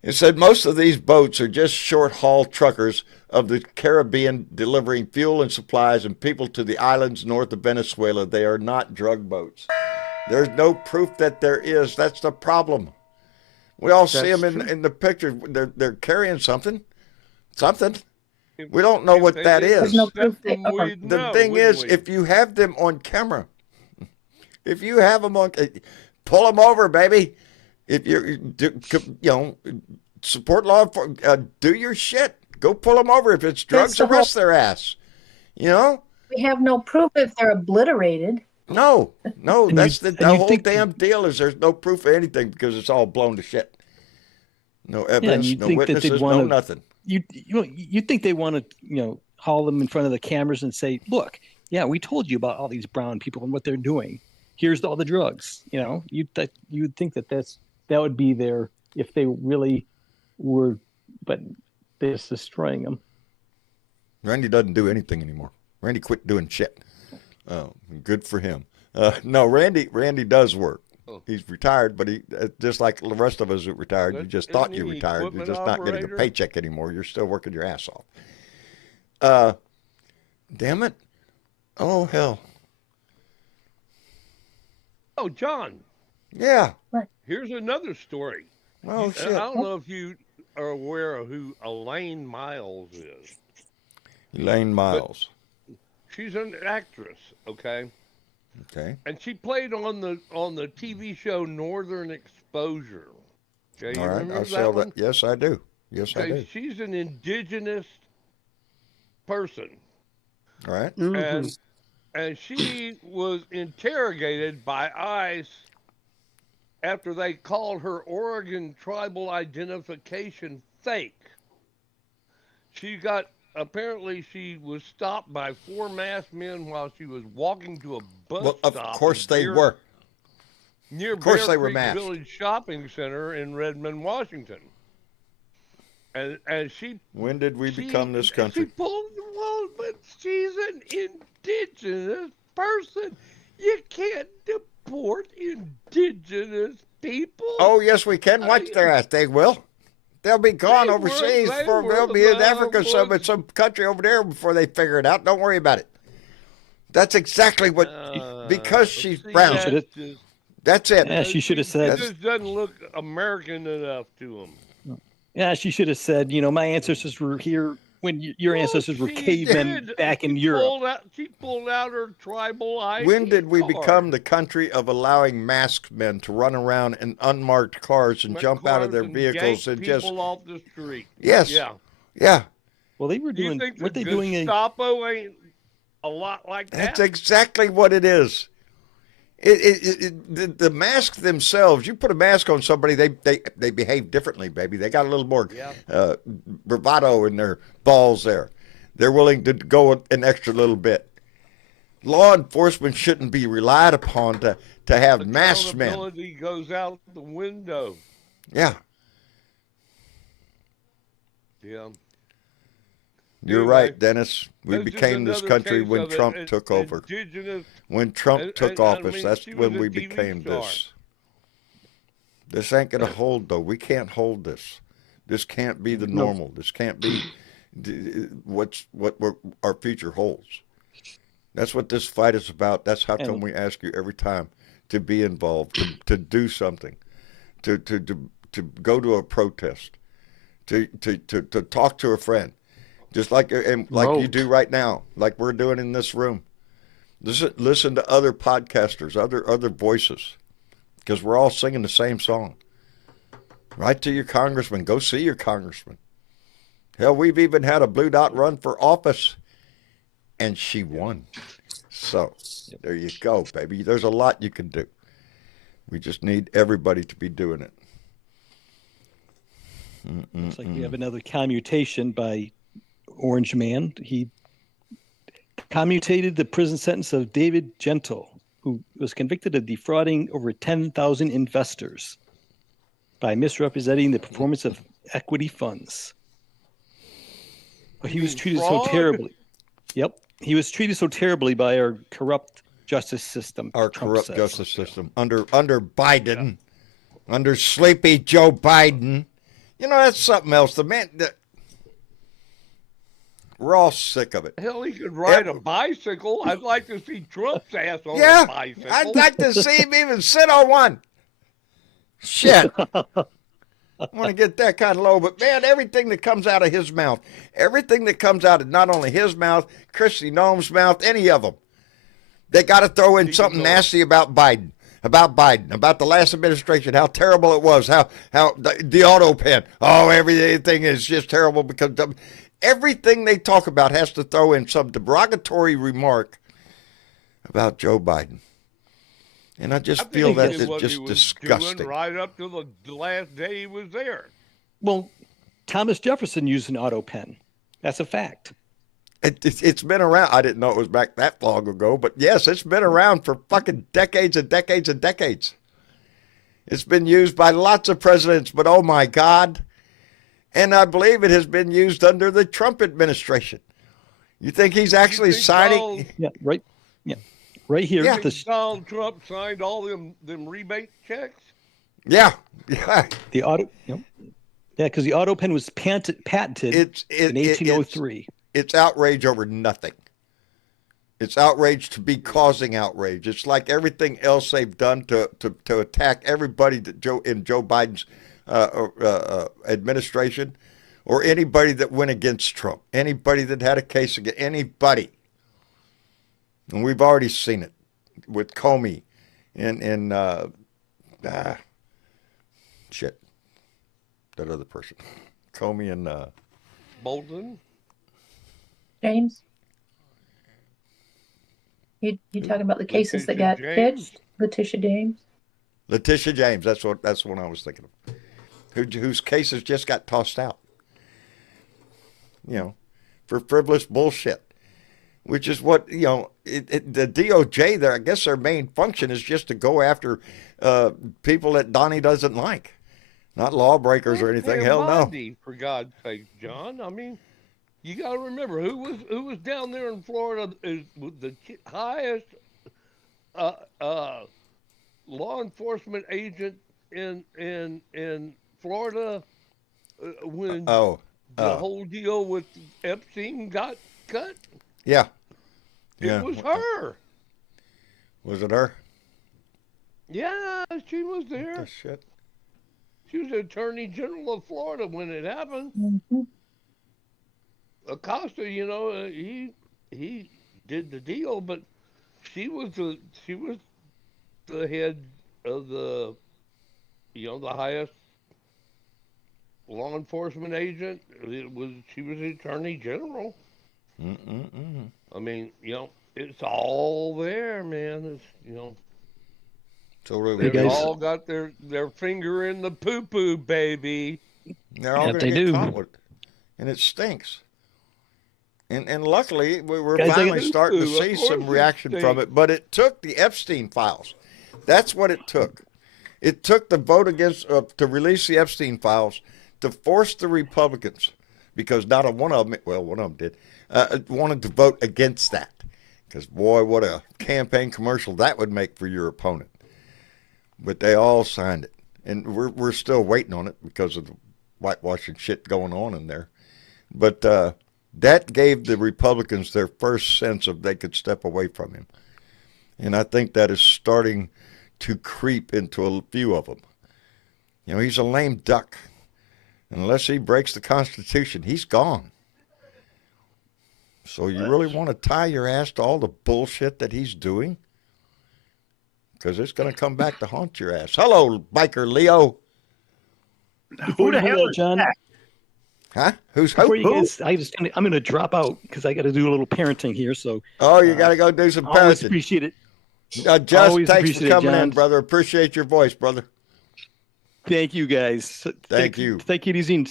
It said most of these boats are just short-haul truckers of the Caribbean delivering fuel and supplies and people to the islands north of Venezuela. They are not drug boats. There's no proof that there is. That's the problem. We all see them in the picture. They're carrying something. We don't know what that is. There's no proof they are. The thing is, if you have them on camera, if you have them on, pull them over, baby. If you're, support law enforcement, do your shit. Go pull them over. If it's drugs, arrest their ass. We have no proof if they're obliterated. No, that's the whole think- damn deal is there's no proof of anything because it's all blown to shit. No evidence, no witnesses, no nothing. You think they want to haul them in front of the cameras and say, look, yeah, we told you about all these brown people and what they're doing. Here's all the drugs. You'd think that would be there if they really were, but they're just destroying them. Randy doesn't do anything anymore. Randy quit doing shit. Oh, good for him. No, Randy does work. He's retired, but he just like the rest of us who retired. You just thought you retired. You're just not getting a paycheck anymore. You're still working your ass off. Damn it. Oh, hell. Oh, John. Yeah. Here's another story. Oh I shit. don't know if you are aware of who Elaine Miles is. Elaine Miles. She's an actress, okay? Okay. And she played on the TV show Northern Exposure. Okay, All you right. remember I that saw one? that. Yes, I do. Yes, I Okay, do. she's an indigenous person, All right. Mhm. and she was interrogated by ICE after they called her Oregon tribal identification fake. Apparently she was stopped by 4 masked men while she was walking to a bus Well, of stop course they were. near Of course Bear they were Creek masked. Village Shopping Center in Redmond, Washington. And she When did we she become this she country? pulled well, but she's an indigenous person. You can't deport indigenous people. Oh, yes, we can. Watch their ass. They will. They'll be gone They overseas. were They'll be in the Africa, ones- some country over there before they figure it out. Don't worry about it. That's exactly what. Because she's see, brown. that's just- That's it. Yeah, she should have It said. just doesn't look American enough to them. Yeah, she should have said. My ancestors were here when your ancestors were She cavemen did. back in She Europe. She pulled out her tribal ID When did we card. become the country of allowing masked men to run around in unmarked cars and jump out of their Cars vehicles yank and just? people off the street? Yes. Yeah. Yeah. Well, they were Do you doing. think Weren't the they doing a? Gestapo ain't a lot like that? That's exactly what it is. The mask themselves, you put a mask on somebody, they behave differently, baby. They got a little more bravado in their balls there. They're willing to go an extra little bit. Law enforcement shouldn't be relied upon to have masked men. Accountability goes out the window. Yeah. Yeah. You're Anyway, right, Dennis. We that's just became this another country case when of Trump an took over. indigenous- When Trump and- took and, I office, mean, that's she was when a we TV became star. this. This ain't going to hold, though. We can't hold this. This can't be the normal. This can't be what our future holds. That's what this fight is about. That's how come we ask you every time to be involved, to do something, to go to a protest, to talk to a friend, just like you do right now, like we're doing in this room. Listen to other podcasters, other voices, because we're all singing the same song. Write to your congressman. Go see your congressman. Hell, we've even had a blue dot run for office, and she won. So there you go, baby. There's a lot you can do. We just need everybody to be doing it. Looks like we have another commutation by Orange Man. He commutated the prison sentence of David Gentle, who was convicted of defrauding over 10,000 investors by misrepresenting the performance of equity funds. But he was treated so terribly. Yep. He was treated so terribly by our corrupt justice system. Our Trump corrupt says. justice system under Biden, under sleepy Joe Biden. That's something else. The man, we're all sick of it. Hell, he could ride a bicycle. I'd like to see Trump's ass on Yeah, a bicycle. I'd like to see him even sit on one. Shit. I want to get that kind of low, but man, everything that comes out of his mouth, everything that comes out of not only his mouth, Kristi Noem's mouth, any of them, they got to throw in something nasty about Biden, about the last administration, how terrible it was, how the auto pen, everything is just terrible because everything they talk about has to throw in some derogatory remark about Joe Biden. And I just feel that it's just disgusting. Right up to the last day he was there. Well, Thomas Jefferson used an auto pen. That's a fact. It's been around. I didn't know it was back that long ago, but yes, it's been around for fucking decades and decades and decades. It's been used by lots of presidents, but oh my God. And I believe it has been used under the Trump administration. You think he's actually signing? Yeah, right. Yeah. Right here. Yeah. Donald Trump signed all them rebate checks. Yeah. The auto. Yeah, because the auto pen was patented in 1803. It's outrage over nothing. It's outrage to be causing outrage. It's like everything else they've done to attack everybody that Joe Biden's administration or anybody that went against Trump, anybody that had a case against anybody. And we've already seen it with Comey and shit, that other person, Comey and Bolton. James? You talking about the cases that got James? pitched? Letitia James? Letitia James. That's what I was thinking of. Whose cases just got tossed out. For frivolous bullshit. Which is what, the DOJ there, I guess their main function is just to go after people that Donnie doesn't like. Not lawbreakers or anything. Hell no. Bundy, for God's sake, John. I mean, you got to remember who was down there in Florida is the highest law enforcement agent in Florida when the whole deal with Epstein got cut. Yeah. It was her. Was it her? Yeah, she was there. Oh, shit. She was the Attorney General of Florida when it happened. Mm-hmm. Acosta, he did the deal, but she was the head of the highest law enforcement agent. She was the Attorney General. I mean, it's all there, man. It's they've all got their finger in the poo-poo, baby. They're all going to get caught with it. And it stinks. And luckily, we're finally starting to see some reaction from it. But it took the Epstein files. That's what it took. It took the vote against to release the Epstein files to force the Republicans, because not one of them, well, one of them did, wanted to vote against that. Because, boy, what a campaign commercial that would make for your opponent. But they all signed it. And we're still waiting on it because of the whitewashing shit going on in there. But that gave the Republicans their first sense of they could step away from him. And I think that is starting to creep into a few of them. He's a lame duck. Unless he breaks the Constitution, he's gone. So you really want to tie your ass to all the bullshit that he's doing? Because it's going to come back to haunt your ass. Hello, biker Leo. Who the hell is John? Huh? Who's who? I'm going to drop out because I got to do a little parenting here. So. Oh, you got to go do some parenting. Always appreciate it. Just thanks for coming in, brother. Appreciate your voice, brother. Thank you, guys. Thank you. Take it easy.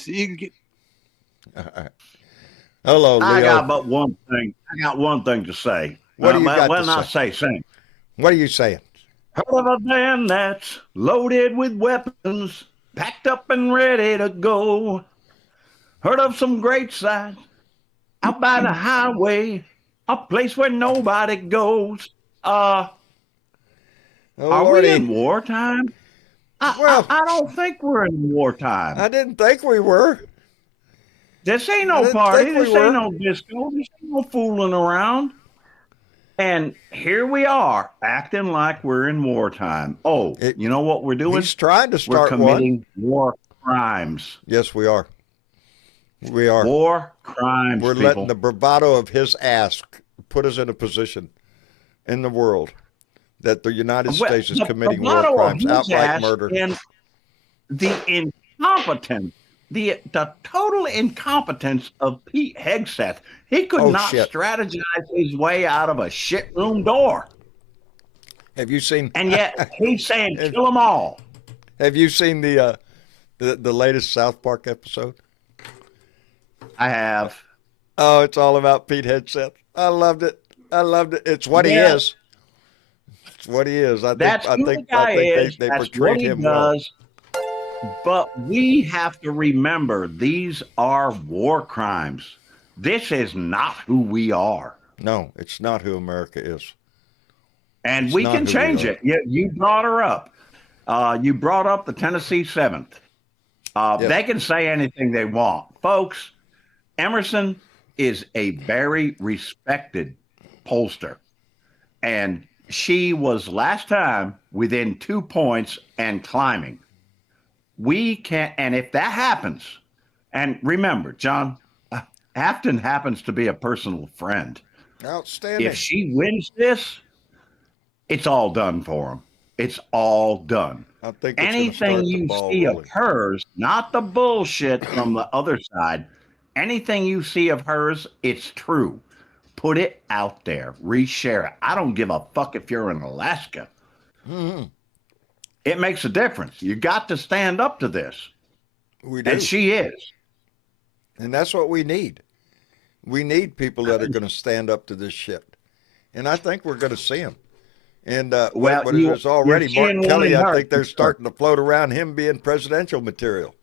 Hello, Leo. I got but one thing. I got one thing to say. What do you got when to I say? Sing. What are you saying? Heard of a band that's loaded with weapons, packed up and ready to go. Heard of some great sights out by the highway, a place where nobody goes. Are we in wartime? I don't think we're in wartime. I didn't think we were. This ain't no party. This ain't no disco. This ain't no fooling around. And here we are, acting like we're in wartime. You know what we're doing? He's trying to start We're committing war crimes. Yes, we are. We are. War crimes, We're letting the bravado of his ass put us in a position in the world that the United States is committing war crimes, outright murder. And the incompetence, the total incompetence of Pete Hegseth. He could not strategize his way out of a shit room door. Have you seen? And yet he's saying kill them all. Have you seen the latest South Park episode? I have. Oh, it's all about Pete Hegseth. I loved it. It's what he is. It's what he is. I think they portrayed him well. But we have to remember these are war crimes. This is not who we are. No, it's not who America is. And we can change it. You brought her up. You brought up the Tennessee 7th. They can say anything they want. Folks, Emerson is a very respected pollster. And she was last time within 2 points and climbing. we can't. And if that happens, and remember, John, Afton happens to be a personal friend. Outstanding. If she wins this, it's all done for him. It's all done. I think it's Anything gonna start the you ball see rolling. of hers, not the bullshit from the other side, anything you see of hers, it's true. Put it out there. Reshare it. I don't give a fuck if you're in Alaska. Mm-hmm. It makes a difference. You got to stand up to this. We do. And she is. And that's what we need. We need people that are going to stand up to this shit. And I think we're going to see them. And Well, there's already you're Mark seeing Kelly. one in I her. think they're starting to float around him being presidential material.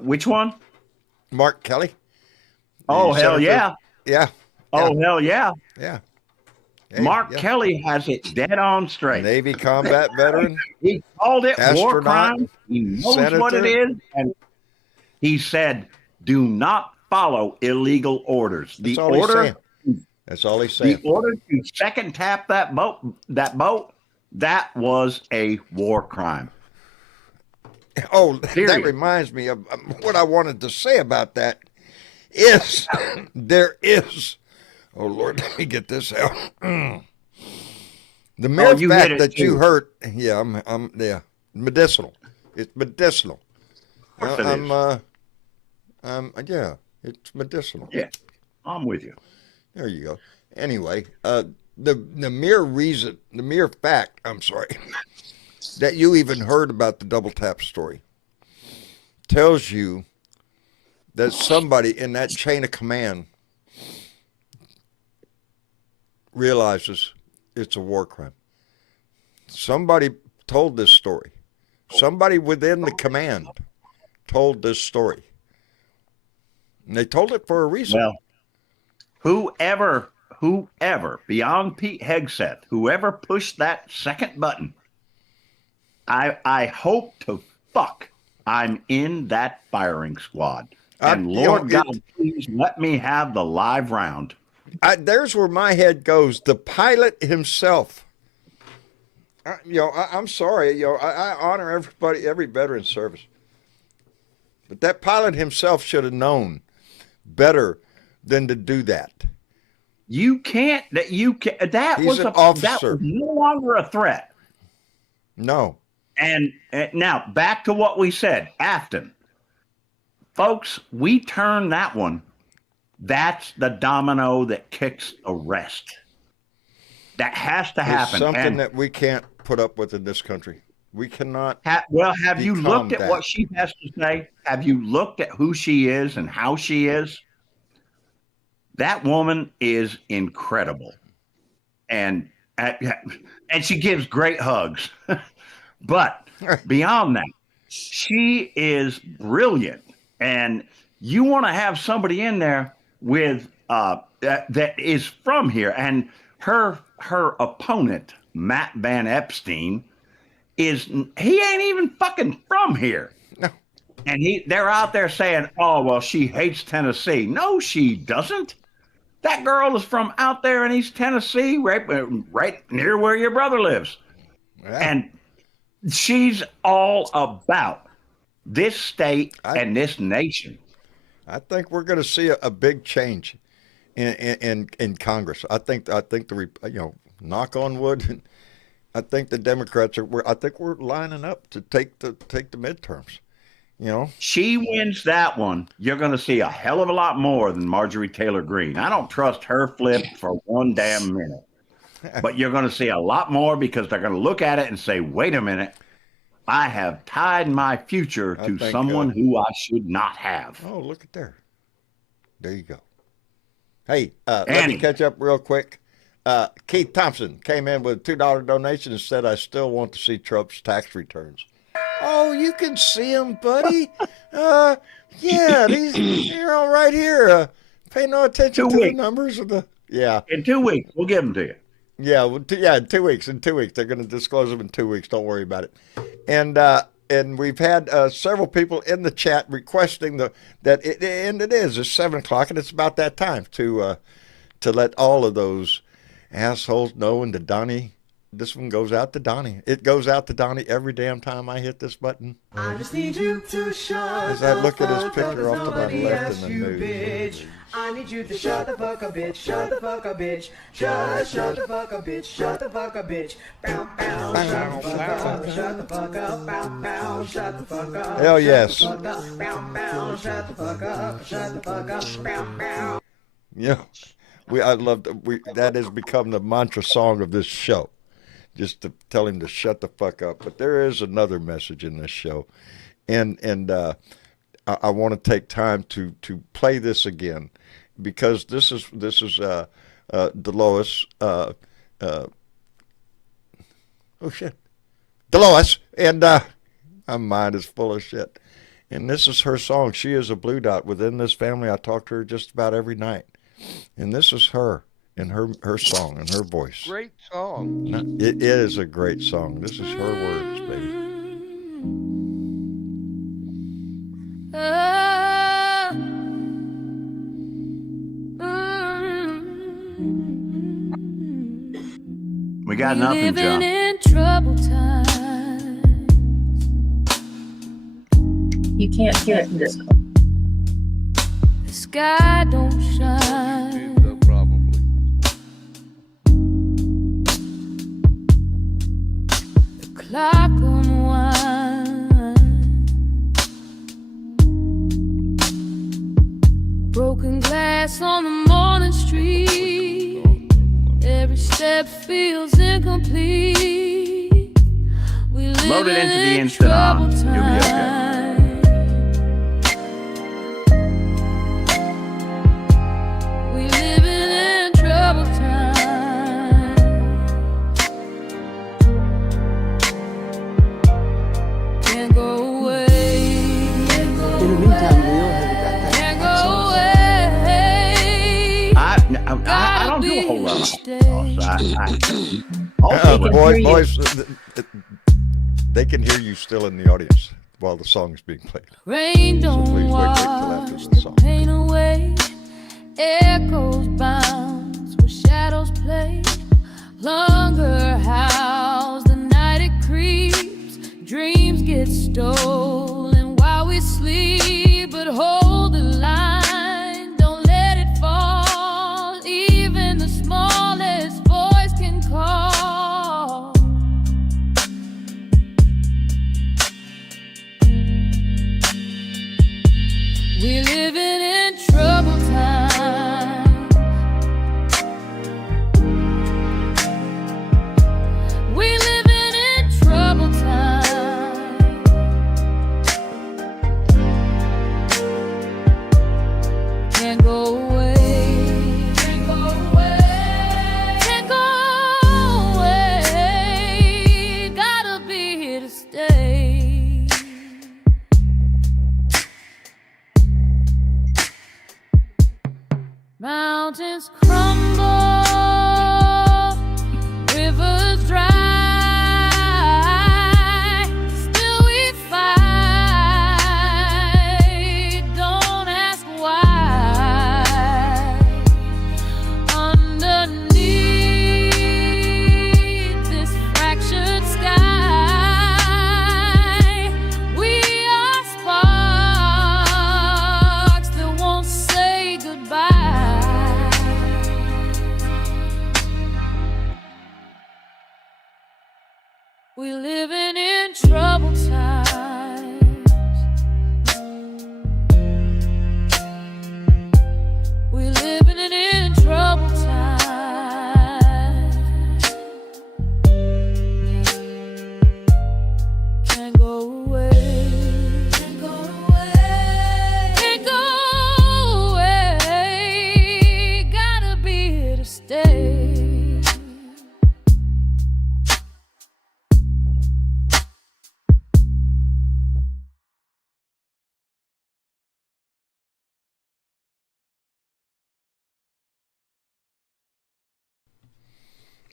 Which one? Mark Kelly. Oh, The hell senator. yeah. Yeah. Oh, hell yeah. Yeah. Hey, Mark yeah. Kelly has it dead on straight. Navy combat veteran. He called it war Astronaut, crime. He knows what it senator. is. And he said, do not follow illegal orders. That's all he's saying. That's all he's saying. The order to second tap that boat, that was a war crime. Oh, that Period. reminds me of what I wanted to say about that is there is, oh Lord, let me get this out. The mere you fact hit it that you too. hurt, yeah, I'm medicinal. It's medicinal. Of course it is. Yeah, it's medicinal. Yeah, I'm with you. There you go. Anyway, the mere fact, I'm sorry, that you even heard about the double tap story tells you that somebody in that chain of command realizes it's a war crime. Somebody told this story. Somebody within the command told this story. And they told it for a reason. Well, whoever, beyond Pete Hegseth, whoever pushed that second button, I hope to fuck I'm in that firing squad. And Lord God, please let me have the live round. There's where my head goes. The pilot himself. I'm sorry. I honor everybody, every veteran service. But that pilot himself should have known better than to do that. You can't. That He's was an that officer. was no longer a threat. No. And now back to what we said, Afton. Folks, we turn that one. That's the domino that kicks the rest. That has to happen. It's something And that we can't put up with in this country. We cannot. have you looked at that. what she has to say? Have you looked at who she is and how she is? That woman is incredible. And she gives great hugs. But beyond that, she is brilliant. And you want to have somebody in there with that is from here. And her opponent, Matt Van Epstein, he ain't even fucking from here. No. And they're out there saying, oh, well, she hates Tennessee. No, she doesn't. That girl is from out there in East Tennessee, right near where your brother lives. Yeah. And she's all about this state and this nation. I think we're going to see a big change in Congress. I think knock on wood. I think the Democrats I think we're lining up to take the midterms. She wins that one, you're going to see a hell of a lot more than Marjorie Taylor Greene. I don't trust her flip for one damn minute. But you're going to see a lot more because they're going to look at it and say, wait a minute, I have tied my future to someone who I should not have. Oh, look at there. There you go. Hey, let me catch up real quick. Keith Thompson came in with a $2 donation and said, I still want to see Trump's tax returns. Oh, you can see them, buddy. Yeah, they're all right here. Pay no attention to the numbers of the. Yeah. In 2 weeks, we'll give them to you. Yeah, in 2 weeks. In 2 weeks, they're going to disclose them in 2 weeks. Don't worry about it. And we've had several people in the chat requesting it's 7 o'clock, and it's about that time to let all of those assholes know, and to Donnie This one goes out to Donnie. It goes out to Donnie every damn time I hit this button. I just need you to shut As I look at his the fuck picture up, off to my somebody left else, in the you news. bitch. I need you to shut the fuck up, bitch. Shut the fuck up, bitch. Shut the fuck up, bitch. Shut the fuck up, bitch. Bow, bow. Shut the fuck up. Shut the fuck up. Bow, bow. Shut the fuck up. Hell yes. Bow, bow. Shut the fuck up. Shut the fuck up. Bow, bow. Yeah, I love that has become the mantra song of this show, just to tell him to shut the fuck up. But there is another message in this show, and I want to take time to play this again, because this is Dolores. Oh shit, Dolores, and my mind is full of shit. And this is her song. She is a blue dot within this family. I talk to her just about every night. And this is her and her song and her voice. Great song. It is a great song. This is her words, baby. We got nothing, John. In troubled times. You can't hear it in this call. The sky don't shine. Probably. The clock unwinds. Broken glass on the morning street. Every step feels incomplete. We Load it live into the in instant on. troubled You'll be okay. times. We living in troubled times. Can't go away. In the meantime, Leo, have you got that? Can't go away. I don't do a whole lot of Boys, they can hear you still in the audience while the song is being played. Rain So don't please wait till wash after the the song. pain away. Echoes bounce where shadows play. Longer house the night it creeps. Dreams get stolen while we sleep. But hold the line, don't let it fall. Even the smallest voice can call. We living in troubled times. We living in troubled times. Can't go away. Can't go away. Can't go away. Gotta be here to stay. Mountains crumble, rivers dry. Still we fight. Don't ask why. Underneath this fractured sky, we are sparks that won't say goodbye. We living in troubled times. We living in troubled times. Can't go away. Can't go away. Can't go away. Gotta be here to stay.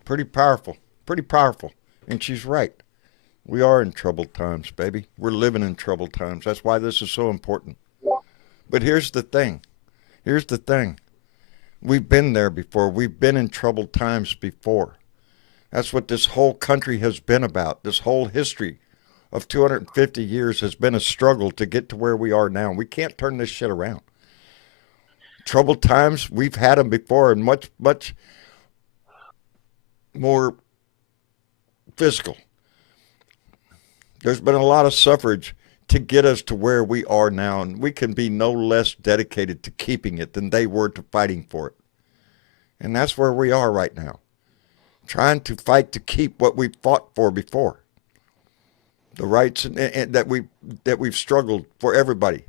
Pretty powerful. Pretty powerful. And she's right. We are in troubled times, baby. We're living in troubled times. That's why this is so important. But here's the thing. Here's the thing. We've been there before. We've been in troubled times before. That's what this whole country has been about. This whole history of 250 years has been a struggle to get to where we are now. We can't turn this shit around. Troubled times, we've had them before, and much, much more physical. There's been a lot of suffrage to get us to where we are now, and we can be no less dedicated to keeping it than they were to fighting for it. And that's where we are right now, trying to fight to keep what we fought for before, the rights and that we've struggled for everybody.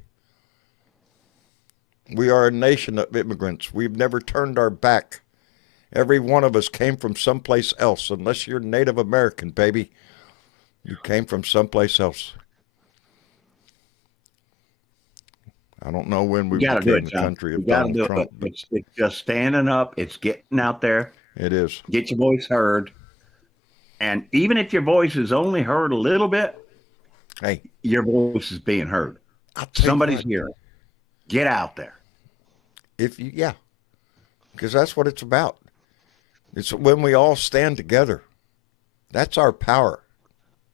We are a nation of immigrants. We've never turned our back. Every one of us came from someplace else. Unless you're Native American, baby, you came from someplace else. I don't know when we got to do became it, the John. country You of got to Donald do Trump. it. It's just standing up. It's getting out there. It is. Get your voice heard. And even if your voice is only heard a little bit, Hey, your voice is being heard. Somebody's hearing. Get out there. Because that's what it's about. It's when we all stand together. That's our power.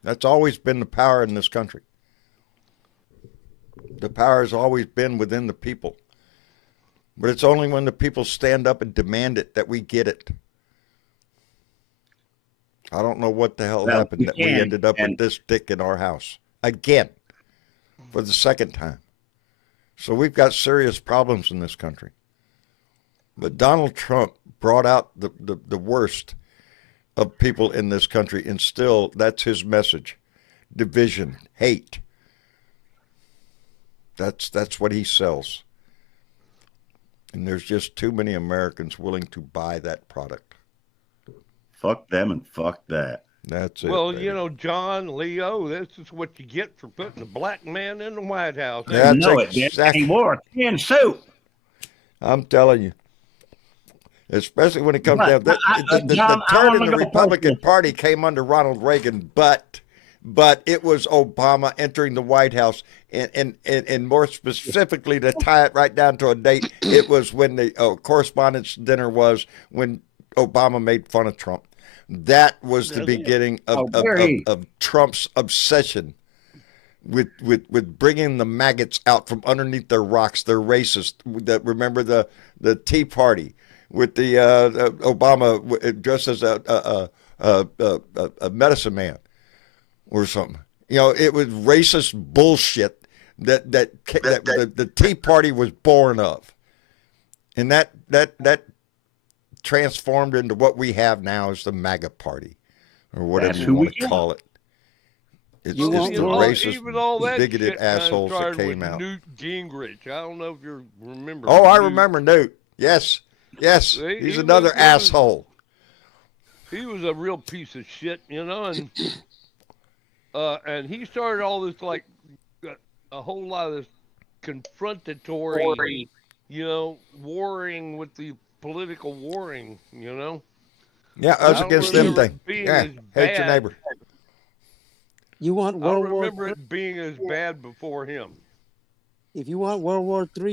That's always been the power in this country. The power has always been within the people. But it's only when the people stand up and demand it that we get it. I don't know what the hell happened that we ended up with this dick in our house. Again. For the second time. So we've got serious problems in this country. But Donald Trump brought out the worst of people in this country, and still that's his message. Division, hate. That's what he sells. And there's just too many Americans willing to buy that product. Fuck them and fuck that. That's it. Well, baby. you know, John, Leo, this is what you get for putting a black man in the White House. That's No, it didn't. exactly. He wore a tin suit. I'm telling you. Especially when it comes But, down, the John, I turn wanna in the go Republican personal. Party came under Ronald Reagan, but it was Obama entering the White House, and more specifically, to tie it right down to a date, it was when the correspondence dinner was when Obama made fun of Trump. That was the beginning of Trump's obsession with bringing the maggots out from underneath their rocks. They're racist. Remember the Tea Party with the Obama dressed as a medicine man or something. You know, it was racist bullshit that the Tea Party was born of, and that transformed into what we have now as the MAGA Party, or whatever you want to call it. It's You just want the all- racist, bigoted assholes that came out. Newt Gingrich. I don't know if you remember. Oh, I Newt. remember Newt. Yes. See, He's he another was- asshole. He was a real piece of shit, you know, and he started all this, like, a whole lot of this confrontatory, you know, warring with the political warring, you know. Yeah, I us don't against them remember thing. it being Yeah, as hate your bad. neighbor. You want I World don't War remember III? it being as bad before him. If you want World War III,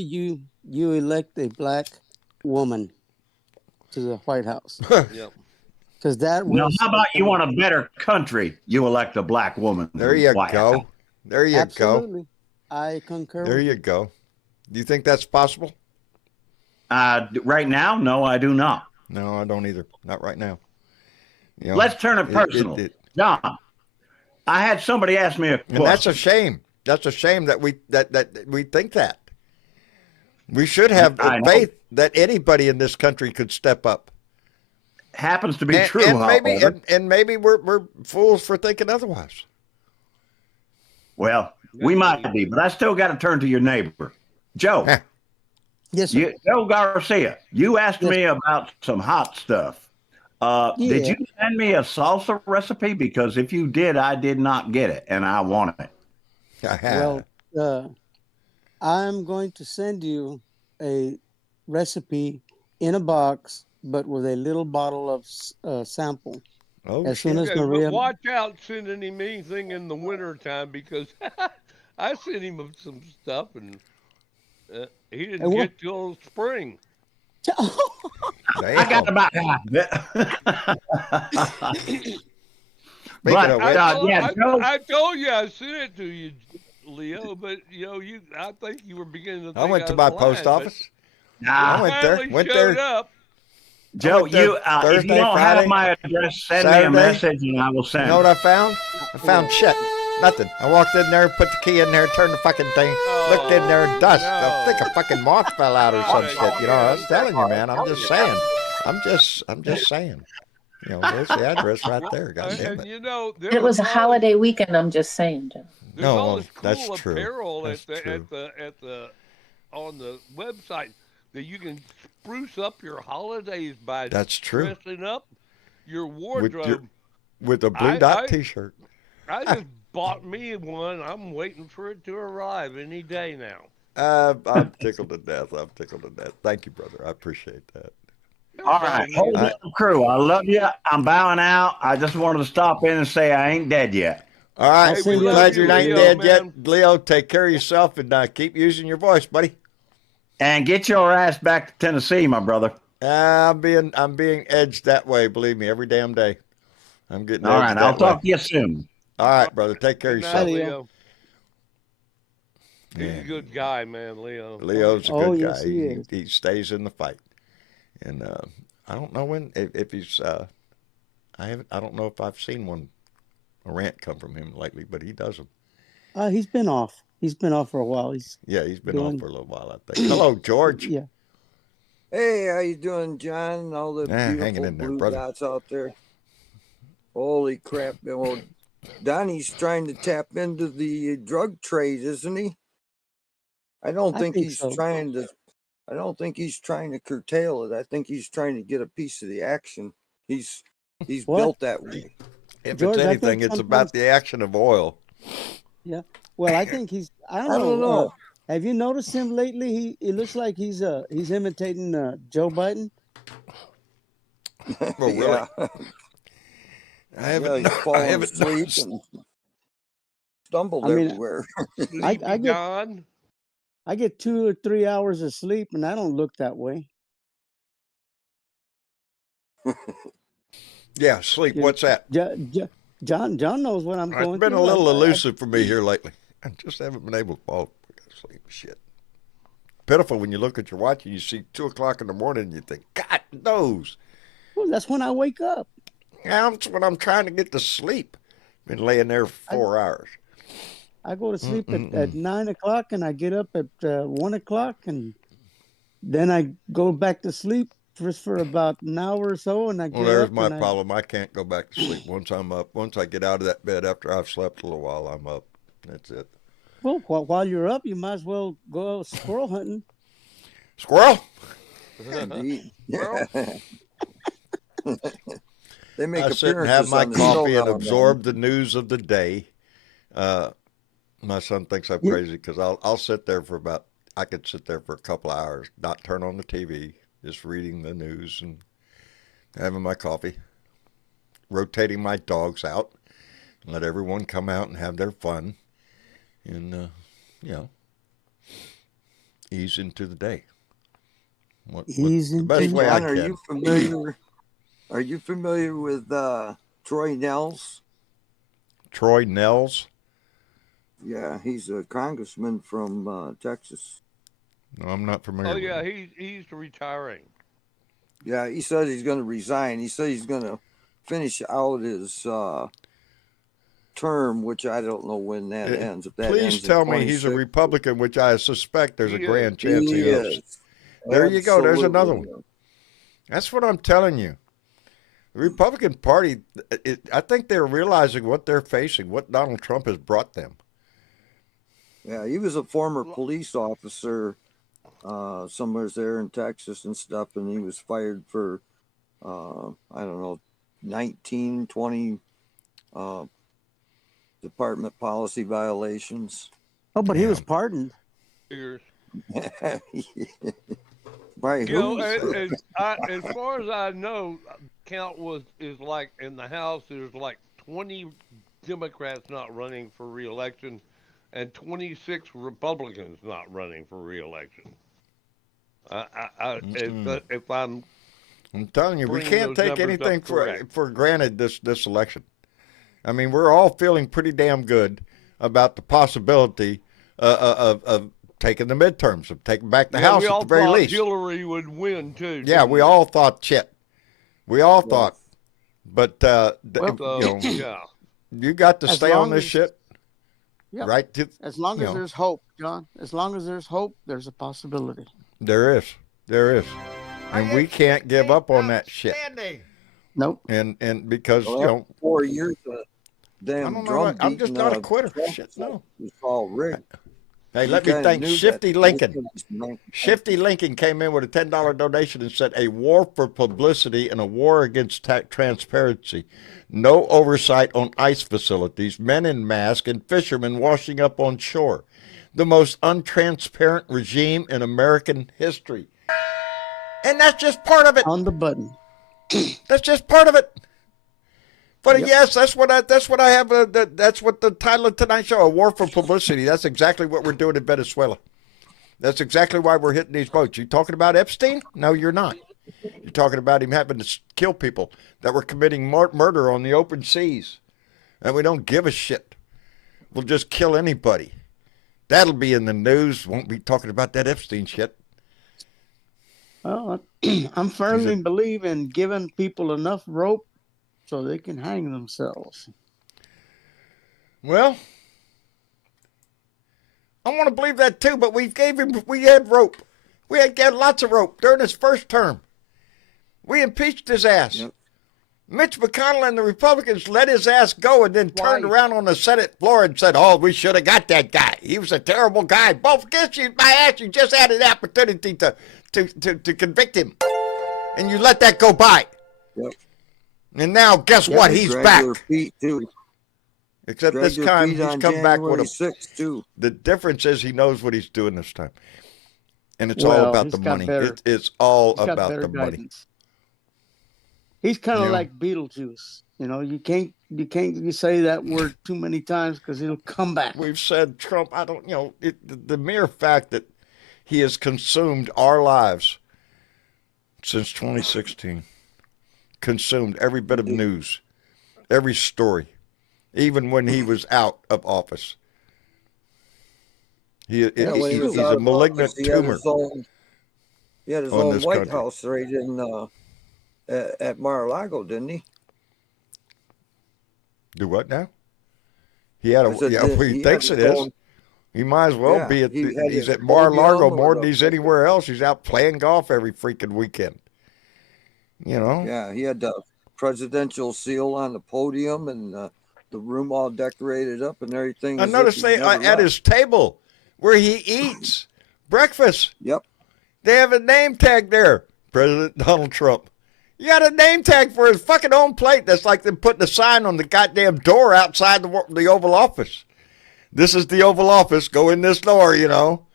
you elect a black woman to the White House, Yep. because that Now, will. how about you want a better country? You elect a black woman. There to you White go. House. There you go. Absolutely, I concur. There with you go. Do you think that's possible? Right now, no, I do not. No, I don't either. Not right now. You know, Let's turn it personal. John, I had somebody ask me a question. and that's a shame. That's a shame that we think that. We should have I know. faith that anybody in this country could step up. Happens to be true, and maybe however. and maybe we're fools for thinking otherwise. Well, we might be, but I still got to turn to your neighbor. Joe. Yes, sir. Joe Garcia, you asked me about some hot stuff. Did Yeah. you send me a salsa recipe? Because if you did, I did not get it, and I want it. Well, I'm going to send you a recipe in a box, but with a little bottle of sample. Oh, As soon as Okay, but Maria, watch out sending him anything in the wintertime, because I sent him some stuff and he didn't And what- get till spring. Damn. I got about half of it. Speaking of which, yeah, Joe, I told you I sent it to you, Leo, but I think you were beginning to. I think went to was my lying, post but office. it I went there. finally Went showed there. up. Joe, went there you if you Thursday, don't Friday, have my address, send me Saturday. a message and I will You send know what it. I found? I found shit. Nothing. I walked in there, put the key in there, turned the fucking thing, looked in there, and dust. I think a fucking moth fell out or some shit. You know, I was telling you, man. I'm just saying. I'm just saying. You know, there's the address right there. God damn And it. It was a holiday weekend. I'm just saying, John. There's No, all well, this cool that's true. apparel That's at true. the on the website that you can spruce up your holidays by That's true. dressing up your With wardrobe. with a blue I- dot I- T-shirt. I just bought me one. I'm waiting for it to arrive any day now. I'm tickled to death. I'm tickled to death. Thank you, brother. I appreciate that. All right, hold I- up, crew. I love you. I'm bowing out. I just wanted to stop in and say I ain't dead yet. All right, I'll we're send you glad a you're not Leo, dead man. yet, Leo. Take care of yourself and keep using your voice, buddy. And get your ass back to Tennessee, my brother. I'm being edged that way. Believe me, every damn day. I'm getting All edged right, that I'll way. talk to you soon. All right, brother. Take care of Good night, yourself. Leo. Leo. He's Yeah. a good guy, man, Leo. Leo's a Oh, good yes, guy. he is. He stays in the fight, and I don't know if he's. I don't know if I've seen a rant come from him lately, but he does them. He's been off. He's been off for a while. He's Yeah, he's been Doing- off for a little while, I think. Hello, George. yeah. Hey, how you doing, John? And all the hanging beautiful in there, blue brother. dots out there. Holy crap! Well, Donnie's trying to tap into the drug trade, isn't he? I don't I think think he's so. trying to. I don't think he's trying to curtail it. I think he's trying to get a piece of the action. He's What? built that way. If George, it's I think anything, it's sometimes- about the action of oil. Yeah. Well, I think he's. I don't I don't know. know. Have you noticed him lately? It looks like he's imitating Joe Biden. Well, really, Yeah, I yeah, haven't. he's I falling haven't asleep noticed. and stumbled I mean, everywhere. Sleepy I get- John. I get 2 or 3 hours of sleep, and I don't look that way. Yeah, sleep. Yeah. What's that? John knows what I'm going It's been through. a little I- elusive for me here lately. I just haven't been able to fall asleep. Shit. Pitiful when you look at your watch and you see 2:00 in the morning and you think, God knows. well, that's when I wake up. That's when I'm trying to get to sleep. Been laying there for 4 hours. I go to sleep at 9 o'clock, and I get up at 1 o'clock, and then I go back to sleep just for about an hour or so, and I get Well, there's up. my and problem. I can't go back to sleep once I'm up. Once I get out of that bed after I've slept a little while, I'm up. That's it. Well, while you're up, you might as well go squirrel hunting. Squirrel. Indeed. Well- They make I sit and have appearances my on the show coffee and now, absorb the news of the day. My son thinks I'm Yeah. crazy because I'll sit there for I could sit there for a couple of hours, not turn on the TV, just reading the news and having my coffee, rotating my dogs out, and let everyone come out and have their fun, and ease into the day. Ease the into best Hey, way I John, can. are you familiar with Troy Nels? Troy Nels. Yeah, he's a congressman from Texas. No, I'm not familiar. Oh with yeah, him. he's retiring. Yeah, he said he's going to resign. He said he's going to finish out his term, which I don't know when that ends. If that Please ends in tell me he's a 26. Republican, which I suspect there's a He is. grand chance he is. is. There you go. There's another Absolutely. one. That's what I'm telling you. The Republican Party, I think they're realizing what they're facing, what Donald Trump has brought them. Yeah, he was a former police officer somewhere there in Texas and stuff, and he was fired for, I don't know, 19, 20 department policy violations. Oh, but he was Damn. pardoned. Figures. By You know, who? as far as I know, count is like in the House. There's like 20 Democrats not running for re-election, and 26 Republicans not running for re-election. If I'm telling you, we bringing can't those take numbers anything up correct. for granted this election. I mean, we're all feeling pretty damn good about the possibility of taking the midterms, of taking back the House we at all the very thought least. Hillary would win too. Yeah, didn't we all thought shit. We all thought. But, yeah. you got to As stay on long this as- shit. Yep. Right? As long you as know. there's hope, John. As long as there's hope, there's a possibility. There is. And we can't give up on that shit. Outstanding. Nope. And because, Well, 4 years of I damn don't know. drum I'm just beating, not a quitter. Trump Shit, no. was all rigged. Hey, You let me kinda thank knew Shifty that. Lincoln. Shifty Lincoln came in with a $10 donation and said, a war for publicity and a war against transparency. No oversight on ice facilities, men in masks, and fishermen washing up on shore. The most untransparent regime in American history. And that's just part of it. On the button. That's just part of it. But Yep. yes, that's what I have. That's what the title of tonight's show: a war for publicity. That's exactly what we're doing in Venezuela. That's exactly why we're hitting these boats. You talking about Epstein? No, you're not. You're talking about him having to kill people that were committing murder on the open seas, and we don't give a shit. We'll just kill anybody. That'll be in the news. Won't be talking about that Epstein shit. Well, I'm firmly believe in giving people enough rope so they can hang themselves. Well, I want to believe that too, but we had rope. We had lots of rope during his first term. We impeached his ass. Yep. Mitch McConnell and the Republicans let his ass go and then turned around on the Senate floor and said, oh, we should have got that guy. He was a terrible guy. Both against you, my ass, you just had an opportunity to convict him. And you let that go by. Yep. And now, guess what? they He's dragged back. their feet, too. Except Dragged this their time, feet he's on come back with January a... 6th, too. The difference is he knows what he's doing this time. And it's Well, all about he's the got money. better- It's all He's got about better the money. guidance. He's kind of Yeah. like Beetlejuice. You know, you can't say that word too many times because it'll come back. We've said Trump, the mere fact that he has consumed our lives since 2016, consumed every bit of news, every story, even when he was out of office. When he was He's out a of malignant office, he had tumor. He had his on own this White country. House right in at Mar-a-Lago, didn't he? Do what now? He had I said, he he thinks had it his is. own- He might as well Yeah, be at. he had He's his at Mar-a-Lago podium more or than the- he's anywhere else. He's out playing golf every freaking weekend. You know. Yeah, he had the presidential seal on the podium and the room all decorated up and everything. I as if noticed he they never at left. his table where he eats breakfast. Yep. They have a name tag there, President Donald Trump. You got a name tag for his fucking own plate. That's like them putting a sign on the goddamn door outside the Oval Office. This is the Oval Office. Go in this door, you know.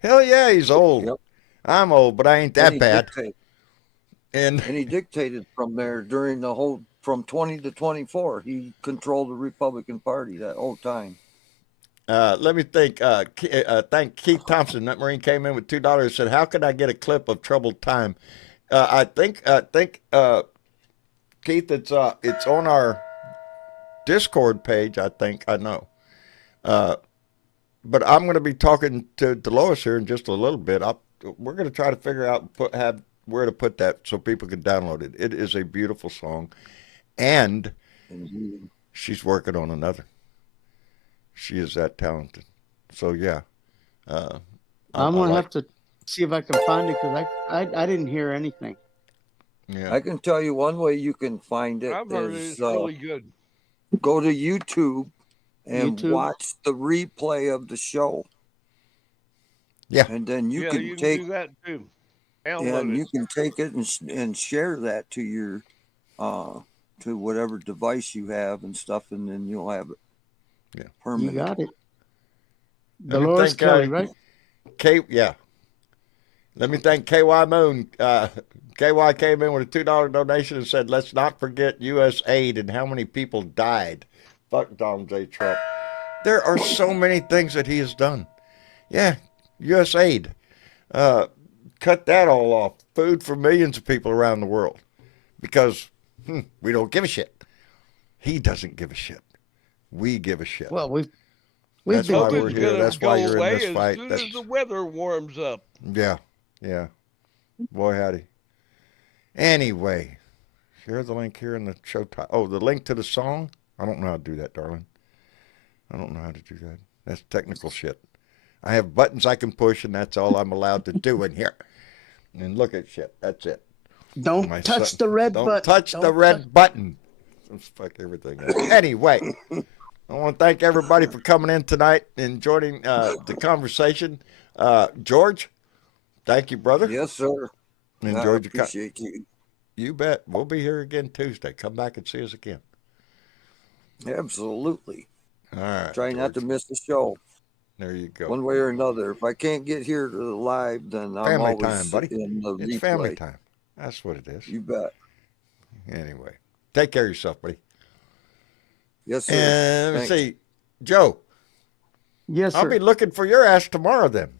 Hell yeah, he's old. Yep. I'm old, but I ain't that he bad. And he dictated from there during the whole, from 20 to 24. He controlled the Republican Party that whole time. Let me think. Thank Keith Thompson. That Marine came in with $2. Said, "How can I get a clip of troubled time?" I think Keith, it's on our Discord page. I think I know. But I'm going to be talking to Lois here in just a little bit. We're going to try to figure out where to put that so people can download it. It is a beautiful song, and she's working on another. She is that talented. So yeah, I'm gonna have to see if I can find it because I didn't hear anything. Yeah, I can tell you one way you can find it I've heard is it's really good. go to YouTube and YouTube? watch the replay of the show. Yeah. And then you yeah, can you take can do that too. and Download it. you can take it and share that to your to whatever device you have and stuff, and then you'll have it. Yeah. You Permanent. got it. Let me Dolores thank, Kelly, right? Yeah. Let me thank KY Moon. KY came in with a $2 donation and said, "Let's not forget U.S. aid and how many people died." Fuck Donald J. Trump. There are so many things that he has done. Yeah, U.S. aid. COVID cut that all off. Food for millions of people around the world. Because we don't give a shit. He doesn't give a shit. We give a shit. Well, we've That's been why COVID's we're here. gonna That's why go you're in away this fight. as soon as the weather warms up. Yeah. Boy, howdy. Anyway, share the link here in the show title. Oh, the link to the song? I don't know how to do that, darling. I don't know how to do that. That's technical shit. I have buttons I can push, and that's all I'm allowed to do in here. And look at shit. That's it. Don't touch the red button. Don't touch the red button. Let's fuck everything up. Anyway, I want to thank everybody for coming in tonight and joining the conversation. George, thank you, brother. Yes, sir. Enjoyed your appreciate you. You bet. We'll be here again Tuesday. Come back and see us again. Absolutely. All right. Try not to George. miss the show. There you go. One way or another. If I can't get here to the live, then I'm Family always time, buddy. in the It's replay. family time. That's what it is. You bet. Anyway, take care of yourself, buddy. Yes, sir. And let's Thanks. see, Joe, Yes, sir. I'll be looking for your ass tomorrow then.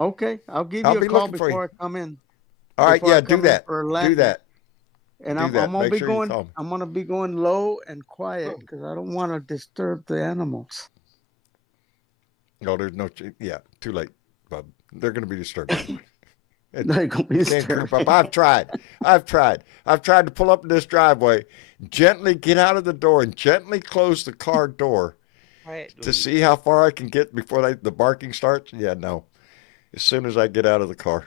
Okay, I'll give I'll you be a call looking for you. before I come in. All right, Before I yeah, do come in that. for a Do lap. that. And Do I'm that. gonna Make be sure you going. call me. I'm gonna be going low and quiet because I don't want to disturb the animals. No, there's no, yeah, too late, bub. They're going to be disturbed. They're gonna be Can't creep disturbed. up. I've tried to pull up in this driveway, gently get out of the door and gently close the car door to see how far I can get before the barking starts. Yeah, no. As soon as I get out of the car,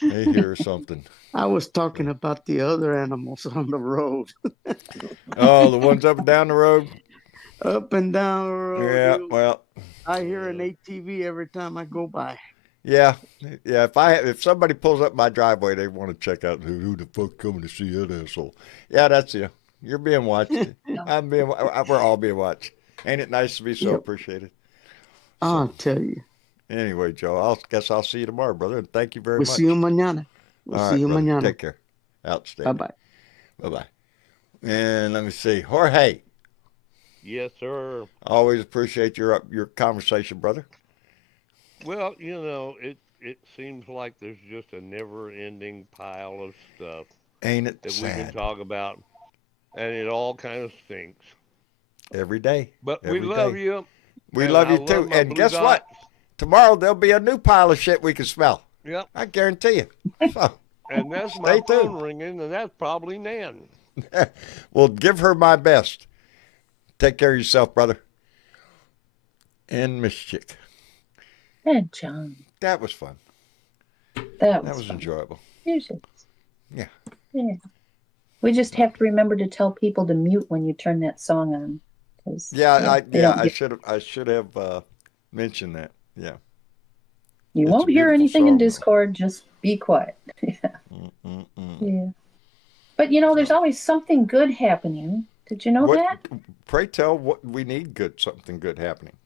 they hear something. I was talking about the other animals on the road, Oh, the ones up and down the road? up and down the road. Yeah, dude. well, I hear an ATV every time I go by. yeah. If somebody pulls up my driveway, they want to check out who the fuck coming to see that asshole. Yeah, that's you. You're being watched. We're all being watched. Ain't it nice to be so Yep. appreciated? I'll tell you. Anyway, Joe, guess I'll see you tomorrow, brother, and thank you very We'll much. see you mañana. We'll All see right, you brother. mañana. Take care. Outstanding. Bye bye. Bye-bye. And let me see. Jorge, Yes, sir. always appreciate your conversation, brother. Well, it seems like there's just a never-ending pile of stuff Ain't it that we can sad? talk about, and it all kind of stinks. Every day. But Every we love day. you. We and love I you too. my And blue guess what? dots. Tomorrow there'll be a new pile of shit we can smell. Yep. I guarantee you. So, And that's my Stay tuned. phone ringing, and that's probably Nan. well, give her my best. Take care of yourself, brother. And Miss Chick. And John, That was fun. that That was was fun. enjoyable. Usually. Yeah. Yeah. We just have to remember to tell people to mute when you turn that song on. 'Cause, they don't get- I should have mentioned that. Yeah. You It's won't a hear beautiful anything in song, though. Discord. Just be quiet. Yeah. Mm-mm-mm. Yeah. But there's always something good happening. Did you know that? Pray tell what we need something good happening.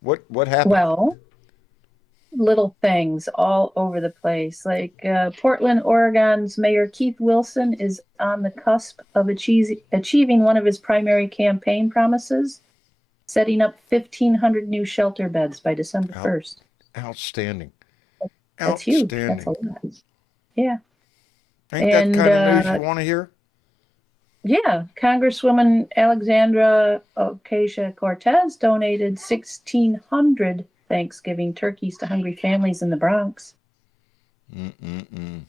What happened? Well, little things all over the place. Like Portland, Oregon's Mayor Keith Wilson is on the cusp of achieving one of his primary campaign promises, setting up 1,500 new shelter beds by December 1st. Outstanding. That's huge. That's a lot. Yeah. Ain't And, that kind of news you want to hear? Yeah, Congresswoman Alexandra Ocasio-Cortez donated 1,600 Thanksgiving turkeys to hungry families in the Bronx. Mm-mm-mm.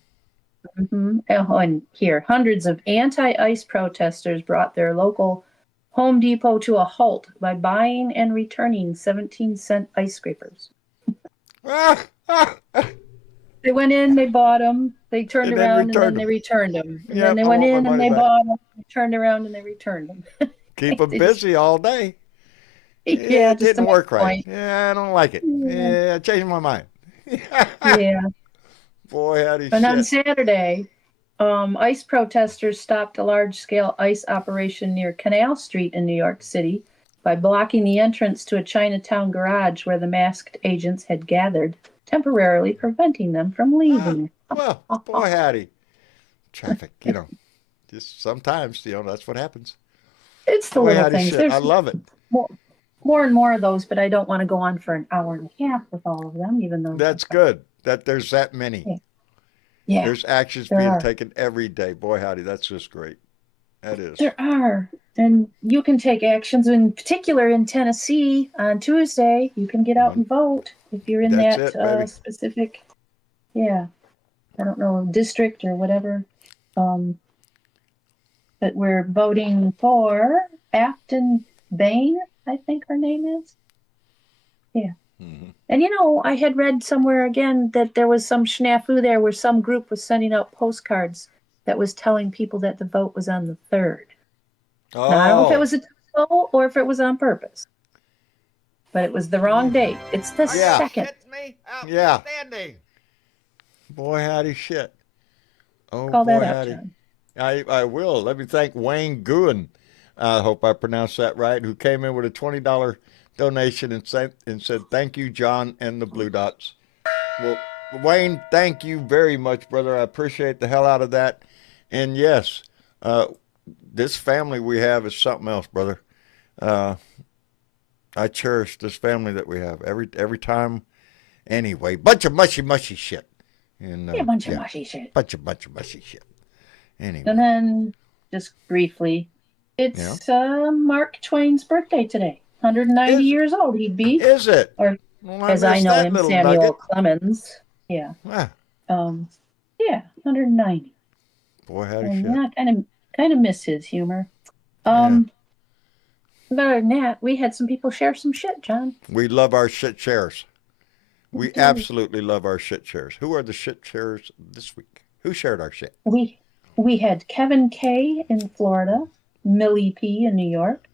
Oh, and here, hundreds of anti-ICE protesters brought their local Home Depot to a halt by buying and returning 17-cent ice scrapers. They went in, they bought them, they turned And then around, and returned then they them. returned them. And Yep, then they I went want my in and money they back. bought them, turned around and they returned them. Keep them They just- busy all day. Yeah, it just to didn't make work a right. point. Yeah, I don't like it. Yeah, I changed my mind. Yeah. Boy, howdy And on shit. Saturday, ICE protesters stopped a large-scale ICE operation near Canal Street in New York City by blocking the entrance to a Chinatown garage where the masked agents had gathered, temporarily preventing them from leaving. Well, boy, howdy. Traffic, just sometimes, that's what happens. It's the Boy, little howdy things. shit. There's I love it. more and more of those, but I don't want to go on for an hour and a half with all of them, even though That's good. that there's that many. Yeah. Yeah, There's actions there being are. taken every day. Boy, howdy, that's just great. That is. There are. And you can take actions, in particular in Tennessee on Tuesday. You can get out and vote if you're in That's that it, baby. specific, yeah, I don't know, district or whatever. But we're voting for Afton Bain, I think her name is. Yeah. Mhm. And I had read somewhere again that there was some snafu there where some group was sending out postcards that was telling people that the vote was on the 3rd. Now, I don't know if it Oh, was a typo or if it was on purpose, but it was the wrong date. It's the Yeah. 2nd. Hits me. Yeah. Outstanding. boy, howdy, shit. Oh, Call boy, that out, howdy. John. I will. Let me thank Wayne Guin. I hope I pronounced that right. Who came in with a $20 donation and said thank you, John and the Blue Dots. Well, Wayne, thank you very much, brother. I appreciate the hell out of that. And yes, this family we have is something else, brother. I cherish this family that we have every time. Anyway, bunch of mushy shit. And Yeah, bunch of mushy shit. bunch of mushy shit. Anyway, And then, just briefly, it's Mark Twain's birthday today. 190 Is- years old he'd be. is it? Or, Well, as I missed know that him, little Samuel nugget. Clemens. Yeah. Ah, Yeah, 190. boy, howdy And shit. I kind of miss his humor. Yeah. But other than that, we had some people share some shit, John. We love our shit shares. We do. absolutely love our shit shares. Who are the shit shares this week? Who shared our shit? We had Kevin K in Florida, Millie P in New York,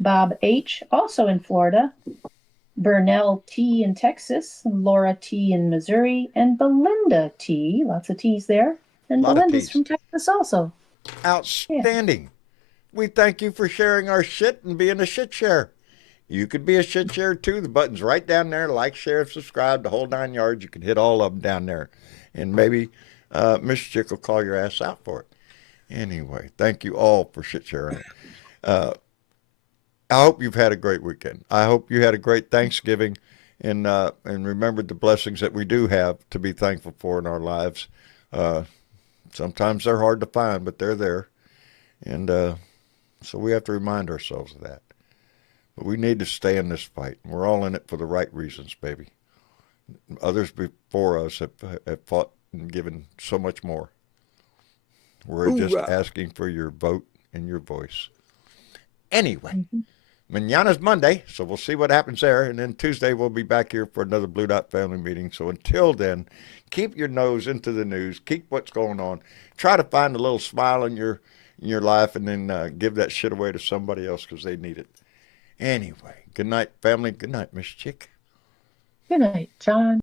Bob H also in Florida, Burnell T in Texas, Laura T in Missouri, and Belinda T. Lots of T's there. And Lot of Belinda's Ts. from Texas also. Outstanding. We thank you for sharing our shit and being a shit share. You could be a shit share too. The button's right down there. Like, share, subscribe, the whole 9 yards. You can hit all of them down there. And maybe Mr. Chick will call your ass out for it. Anyway, thank you all for shit sharing. I hope you've had a great weekend. I hope you had a great Thanksgiving and remembered the blessings that we do have to be thankful for in our lives. Sometimes they're hard to find, but they're there. And so we have to remind ourselves of that. But we need to stay in this fight. We're all in it for the right reasons, baby. Others before us have fought and given so much more. We're just asking for your vote and your voice. Anyway, Mañana's Monday, so we'll see what happens there. And then Tuesday, we'll be back here for another Blue Dot family meeting. So until then, keep your nose into the news. Keep what's going on. Try to find a little smile in your life, and then give that shit away to somebody else because they need it. Anyway, good night, family. Good night, Miss Chick. Good night, John.